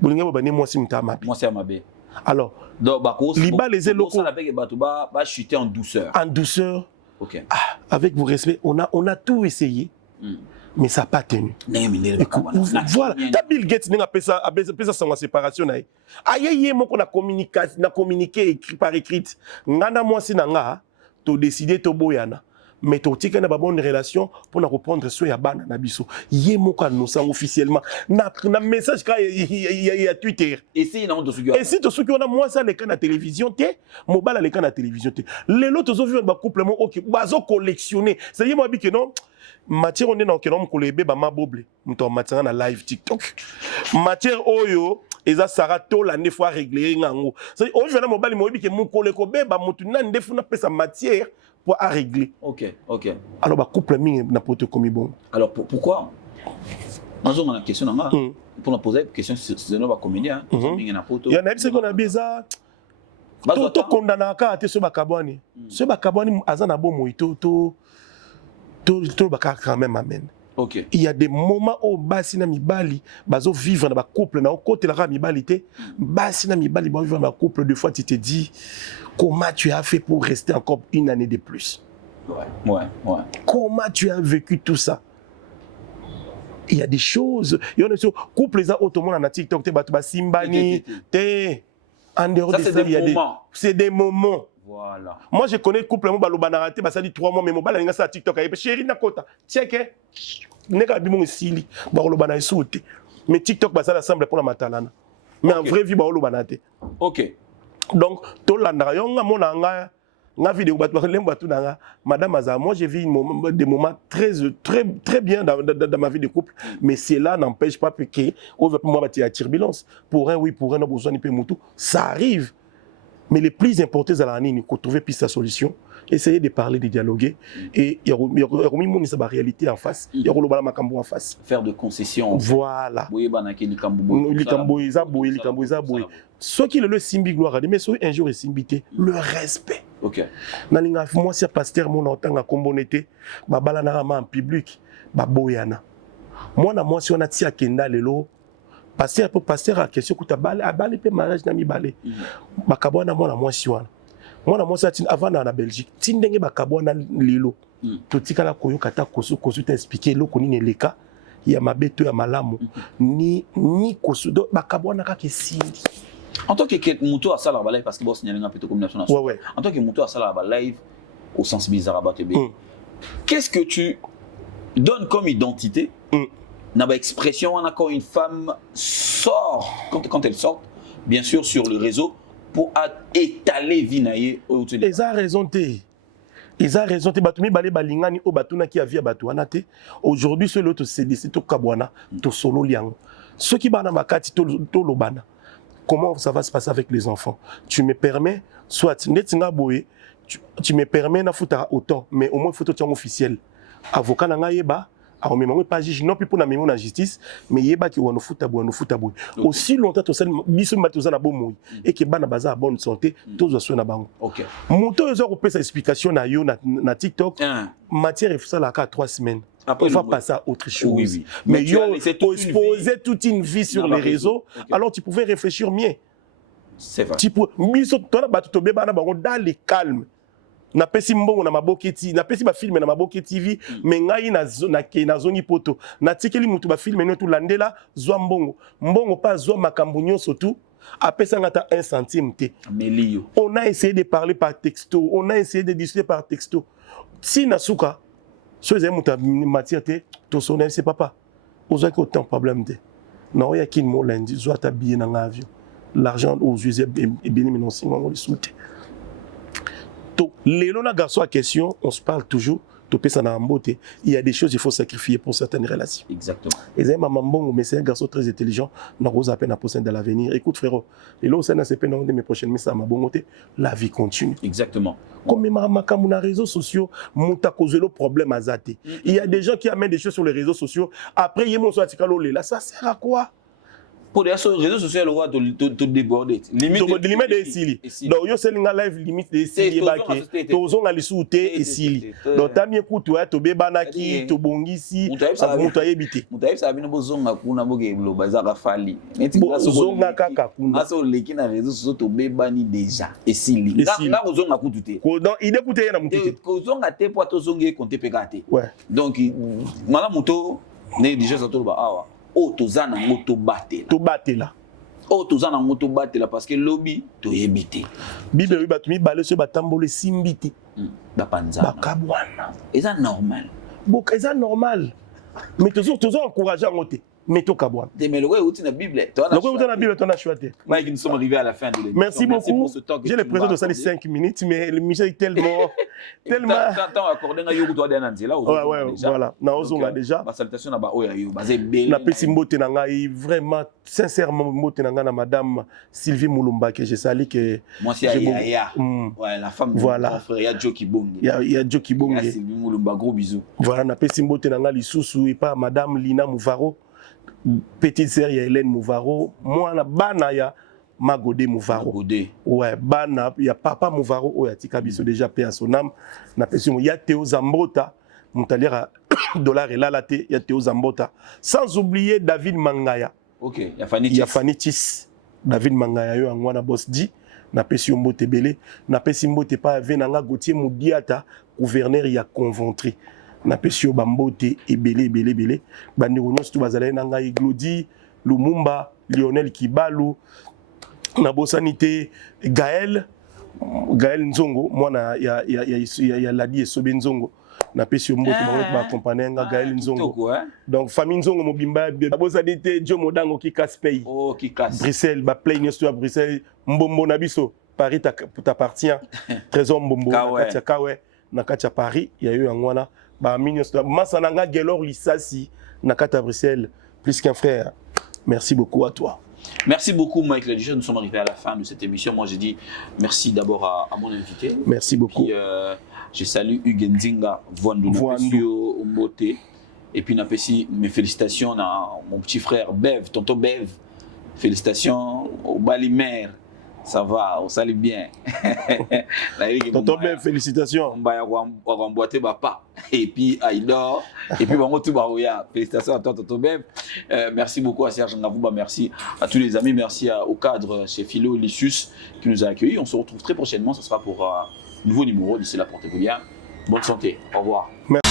Moi, c'est Amabé. Alors, les locaux. Va chuter en douceur. En douceur. Ok. Ah, avec vos respects, on a tout essayé. Mais ça n'a pas tenu. Voilà. Bill Gates n'a pas ça sans séparation. Aïe, moi qu'on a communiqué par écrit. Ngana moi si nanga, tu décidé to boyana. Mais tu as une bonne relation pour nous reprendre sur Yabana Nabiso. Yé moi qu'on nous sent officiellement. Na message il y a Twitter. Et si non de ce et si tu sais qu'on a moi ça les canaux à télévision té, mobile les canaux à télévision té. Les autres ont vu un couple OK, bazo collectionner. Ça y est moi dit que non. Matière on est dans quel homme qu'on les bébé ma boble nous matière na live TikTok matière oyo eza sarato la ne fois régler ngango c'est aujourd'hui na mobile mo biki mu koleko beba mutu na ndefu na pesa matière pour à régler. OK. Alors ba couple mingi na poto komi bon. Alors pourquoi moi on a une question là pour nous poser une question c'est no ba comédien mingi na poto. Il y en a qu'on a beza to condamna ka te so ba kabwani. So ba kabwani azana bo moito tout quand même amène. OK. Il y a des moments où basina mibali bazo vivre dans ba couple na côté la mibalité basina mibali bazo vivre dans ba couple deux fois tu te dis comment tu as fait pour rester encore une année de plus. Ouais. Comment tu as vécu tout ça? Il y a des choses, il y a des choses couple les automobile na TikTok te batu ba simbani te en dehors de ça il y a des c'est des moments. Voilà. Moi je connais couple mo balobana raté ça dit 3 mois mais mo bala ça TikTok ay chéri na kota check neka bi mo sili balobana souté mais TikTok ça l'assemble pour la matalana mais en vraie vie balobana té. OK. Donc to landa yo nga mona nga vidéo batu lemba tu nanga madame Aza moi j'ai vu des moments très bien dans ma vie de couple mais cela n'empêche pas que on veut moi bâtir turbulence pour un oui pour un non besoin ni peu mutu ça arrive. Mais le plus important, c'est de trouver puis sa solution, essayer de parler, de dialoguer, et il y a la réalité en face, il y a en face. Faire de concessions. Voilà. Ce qui est le simbi gloire, mais un jour est simbité, le respect. OK. Moi, si pasteur, mon entend à combonité, babala en public, baboyana. Moi, si on a tia kenda lelo. Pasteur pour pasteur à question que tu as balé pe mariage na mi balé bakabwana mona mwasi wana mona mwasi atin avant na Belgique tindenge bakabwana lilo to tikala koyoka ta kosu t'expliquer loko nini leka ya mabeto ya malamu ni kosu do bakabwana kaka sindi en tant que muto à sala balai parce que boss nyalinga plutôt comme national ouais. En tant que muto à sala live au sens bizarre batebe qu'est-ce que tu donnes comme identité n'a pas expression quand une femme sort quand elle sort bien sûr sur le réseau pour étaler vinaye ils ont raison batumi balé balingani o batuna qui a via batuana te aujourd'hui ce l'autre c'est décidé to kabwana to solo liang ceux qui bana makati to lobana comment ça va se passer avec les enfants tu me permets soit netinga boye tu me permets na futa autant mais au moins photo tiens officiel avocat na yeba Alors, mais pas juge, non plus pour la mémoire de la justice, mais il y a qui ont foutu aussi longtemps, tu as mis na bon et que bana baza à bonne santé, tous sont na bango. Ok. Monto ils ont sa explication na yo na TikTok. Matière et ça là à 3 semaines. Après, on va passer à autre chose. Oui. Mais yo exposer toute une vie sur les réseaux, alors tu pouvais réfléchir mieux. C'est vrai. Tu peux miso toi ba to beba na bango dans le calme. Na pesi mbongo na maboketi, na pesi ba film na maboke TV, mais ngai na zoni poto. Na tikeli mutu ba film no to landela zwa mbongo. Mbongo pas zwa makambo nyonso tout. Apesa ngata 1 centime te. Melio. On a essayé de parler par texto, on a essayé de discuter par texto. Si nasuka so ezali mutu matière te, to sonel c'est papa. Oza ko autant problème te. Non, ya kin mo lundi, zwa ta billet na avion. L'argent aux yeux est bien mais non si on le soute. Les garçons à question, on se parle toujours. Il y a des choses qu'il faut sacrifier pour certaines relations. Exactement. Et c'est maman, mais c'est un garçon très intelligent. On a à peine à poser de l'avenir. Écoute frérot, et là c'est pas de mes prochaines mais ça m'a bon côté. La vie continue. Exactement. Comme les réseaux sociaux, monta causer le problème à zaté. Il y a des gens qui amènent des choses sur les réseaux sociaux. Après ils montent sur la là, ça sert à quoi? Pour les réseaux sociaux, le roi te déborder. Limite de Sili. Donc, yo selling live limite de Sili baké. Tozon ali souté et Sili. Donc, t'as mis écoute toi, to bebanaki, to bongisi, muta yebité. Muta yebisa bino bozonga kuna boke lo bazaka fali. Zonga kaka kuna. Aso leki na réseaux sociaux to bebani déjà et Sili. Là bozonga kututé. Donc, il écoutait na mutité. Kozonga te po to zonge konte pekate. Ouais. Donc, mala muto ne déjà ça to ba awa. Oh, tozana moto batela. To batela. Oh, tozana moto batela parce que lobby to yebité. Bible wi batumi balé so batambole simbiti. Ba panzana. Ba kabwana. Et ça normal. Bon, c'est normal. Mais toujours encourager en côté. Mais to kabwana. Mais le ouais outil na Bible. Le ouais outil na Bible ton a choisi. Mike, nous sommes arrivés à la fin de l'émission. Merci beaucoup. J'ai le présent de ça les 5 minutes mais l'émission est tellement temps accordé na yo doit dans là. Ouais, voilà. Na ozonga déjà. Ba salutation na ba oya yo, ba zebele. Na pesi mbote na ngai vraiment sincèrement mbote na ngai na madame Sylvie Moulumba que je salue que moi c'est Yaya. Ouais, la femme de mon frère ya Joe Kibonge. Ya Joe Kibonge. Sylvie Moulumba, gros bisous. Voilà, na pesi mbote na ngai lisusu et pas madame Lina Mouvaro. Petite sœur ya Hélène Mouvaro, moi na bana ya Magode Mouvaro. Ouais, bana ya papa Mouvaro oya tika biso déjà paix à son âme. Na person ya Théo Zambota, montalira dollar et lalaté ya Théo Zambota. Sans oublier David Mangaya. OK, ya Fanitis. David Mangaya yo angwana boss dit na pesi mbote belé, na pesi mbote pa venanga Gauthier Moudiata, gouverneur ya Conventry. Na pesio bambote ebele bandi nyonso to bazala na ngai Glody Lumumba Lionel Kibalu na bosanité Gaël Nzongo mwana ya Ladi Esobe Nzongo na pesio mbote ba accompagner nga Gaël Nzongo donc famille Nzongo mobimba bosanité Joe Modango qui casse pays qui casse Bruxelles ba play nyonso à Bruxelles mbombo na biso Paris t'appartient trésor mbombo katia kawe na katia Paris il y a eu un wana ba ministre Masananga Gelor Lissasi Nakata Bruxelles plus qu'un frère. Merci beaucoup à toi. Merci beaucoup Mike Ledger, nous sommes arrivés à la fin de cette émission. Moi j'ai dit merci d'abord à mon invité. Merci beaucoup. Puis, je salue Hugues Nzinga Voandou Mbote et puis n'apprécie mes félicitations à mon petit frère Bev, tonton Bev. Félicitations au Balimer. Ça va, on salue bien. Tonton Ben, félicitations. On va emboîter papa. Et puis Aïdor. Et puis on va félicitations à toi, Tonton Ben. Merci beaucoup à Serge Ngavouba. Merci à tous les amis. Merci au cadre chez Philo Lissus qui nous a accueillis. On se retrouve très prochainement. Ce sera pour un nouveau numéro. D'ici là, portez-vous bien. Bonne santé. Au revoir. Merci.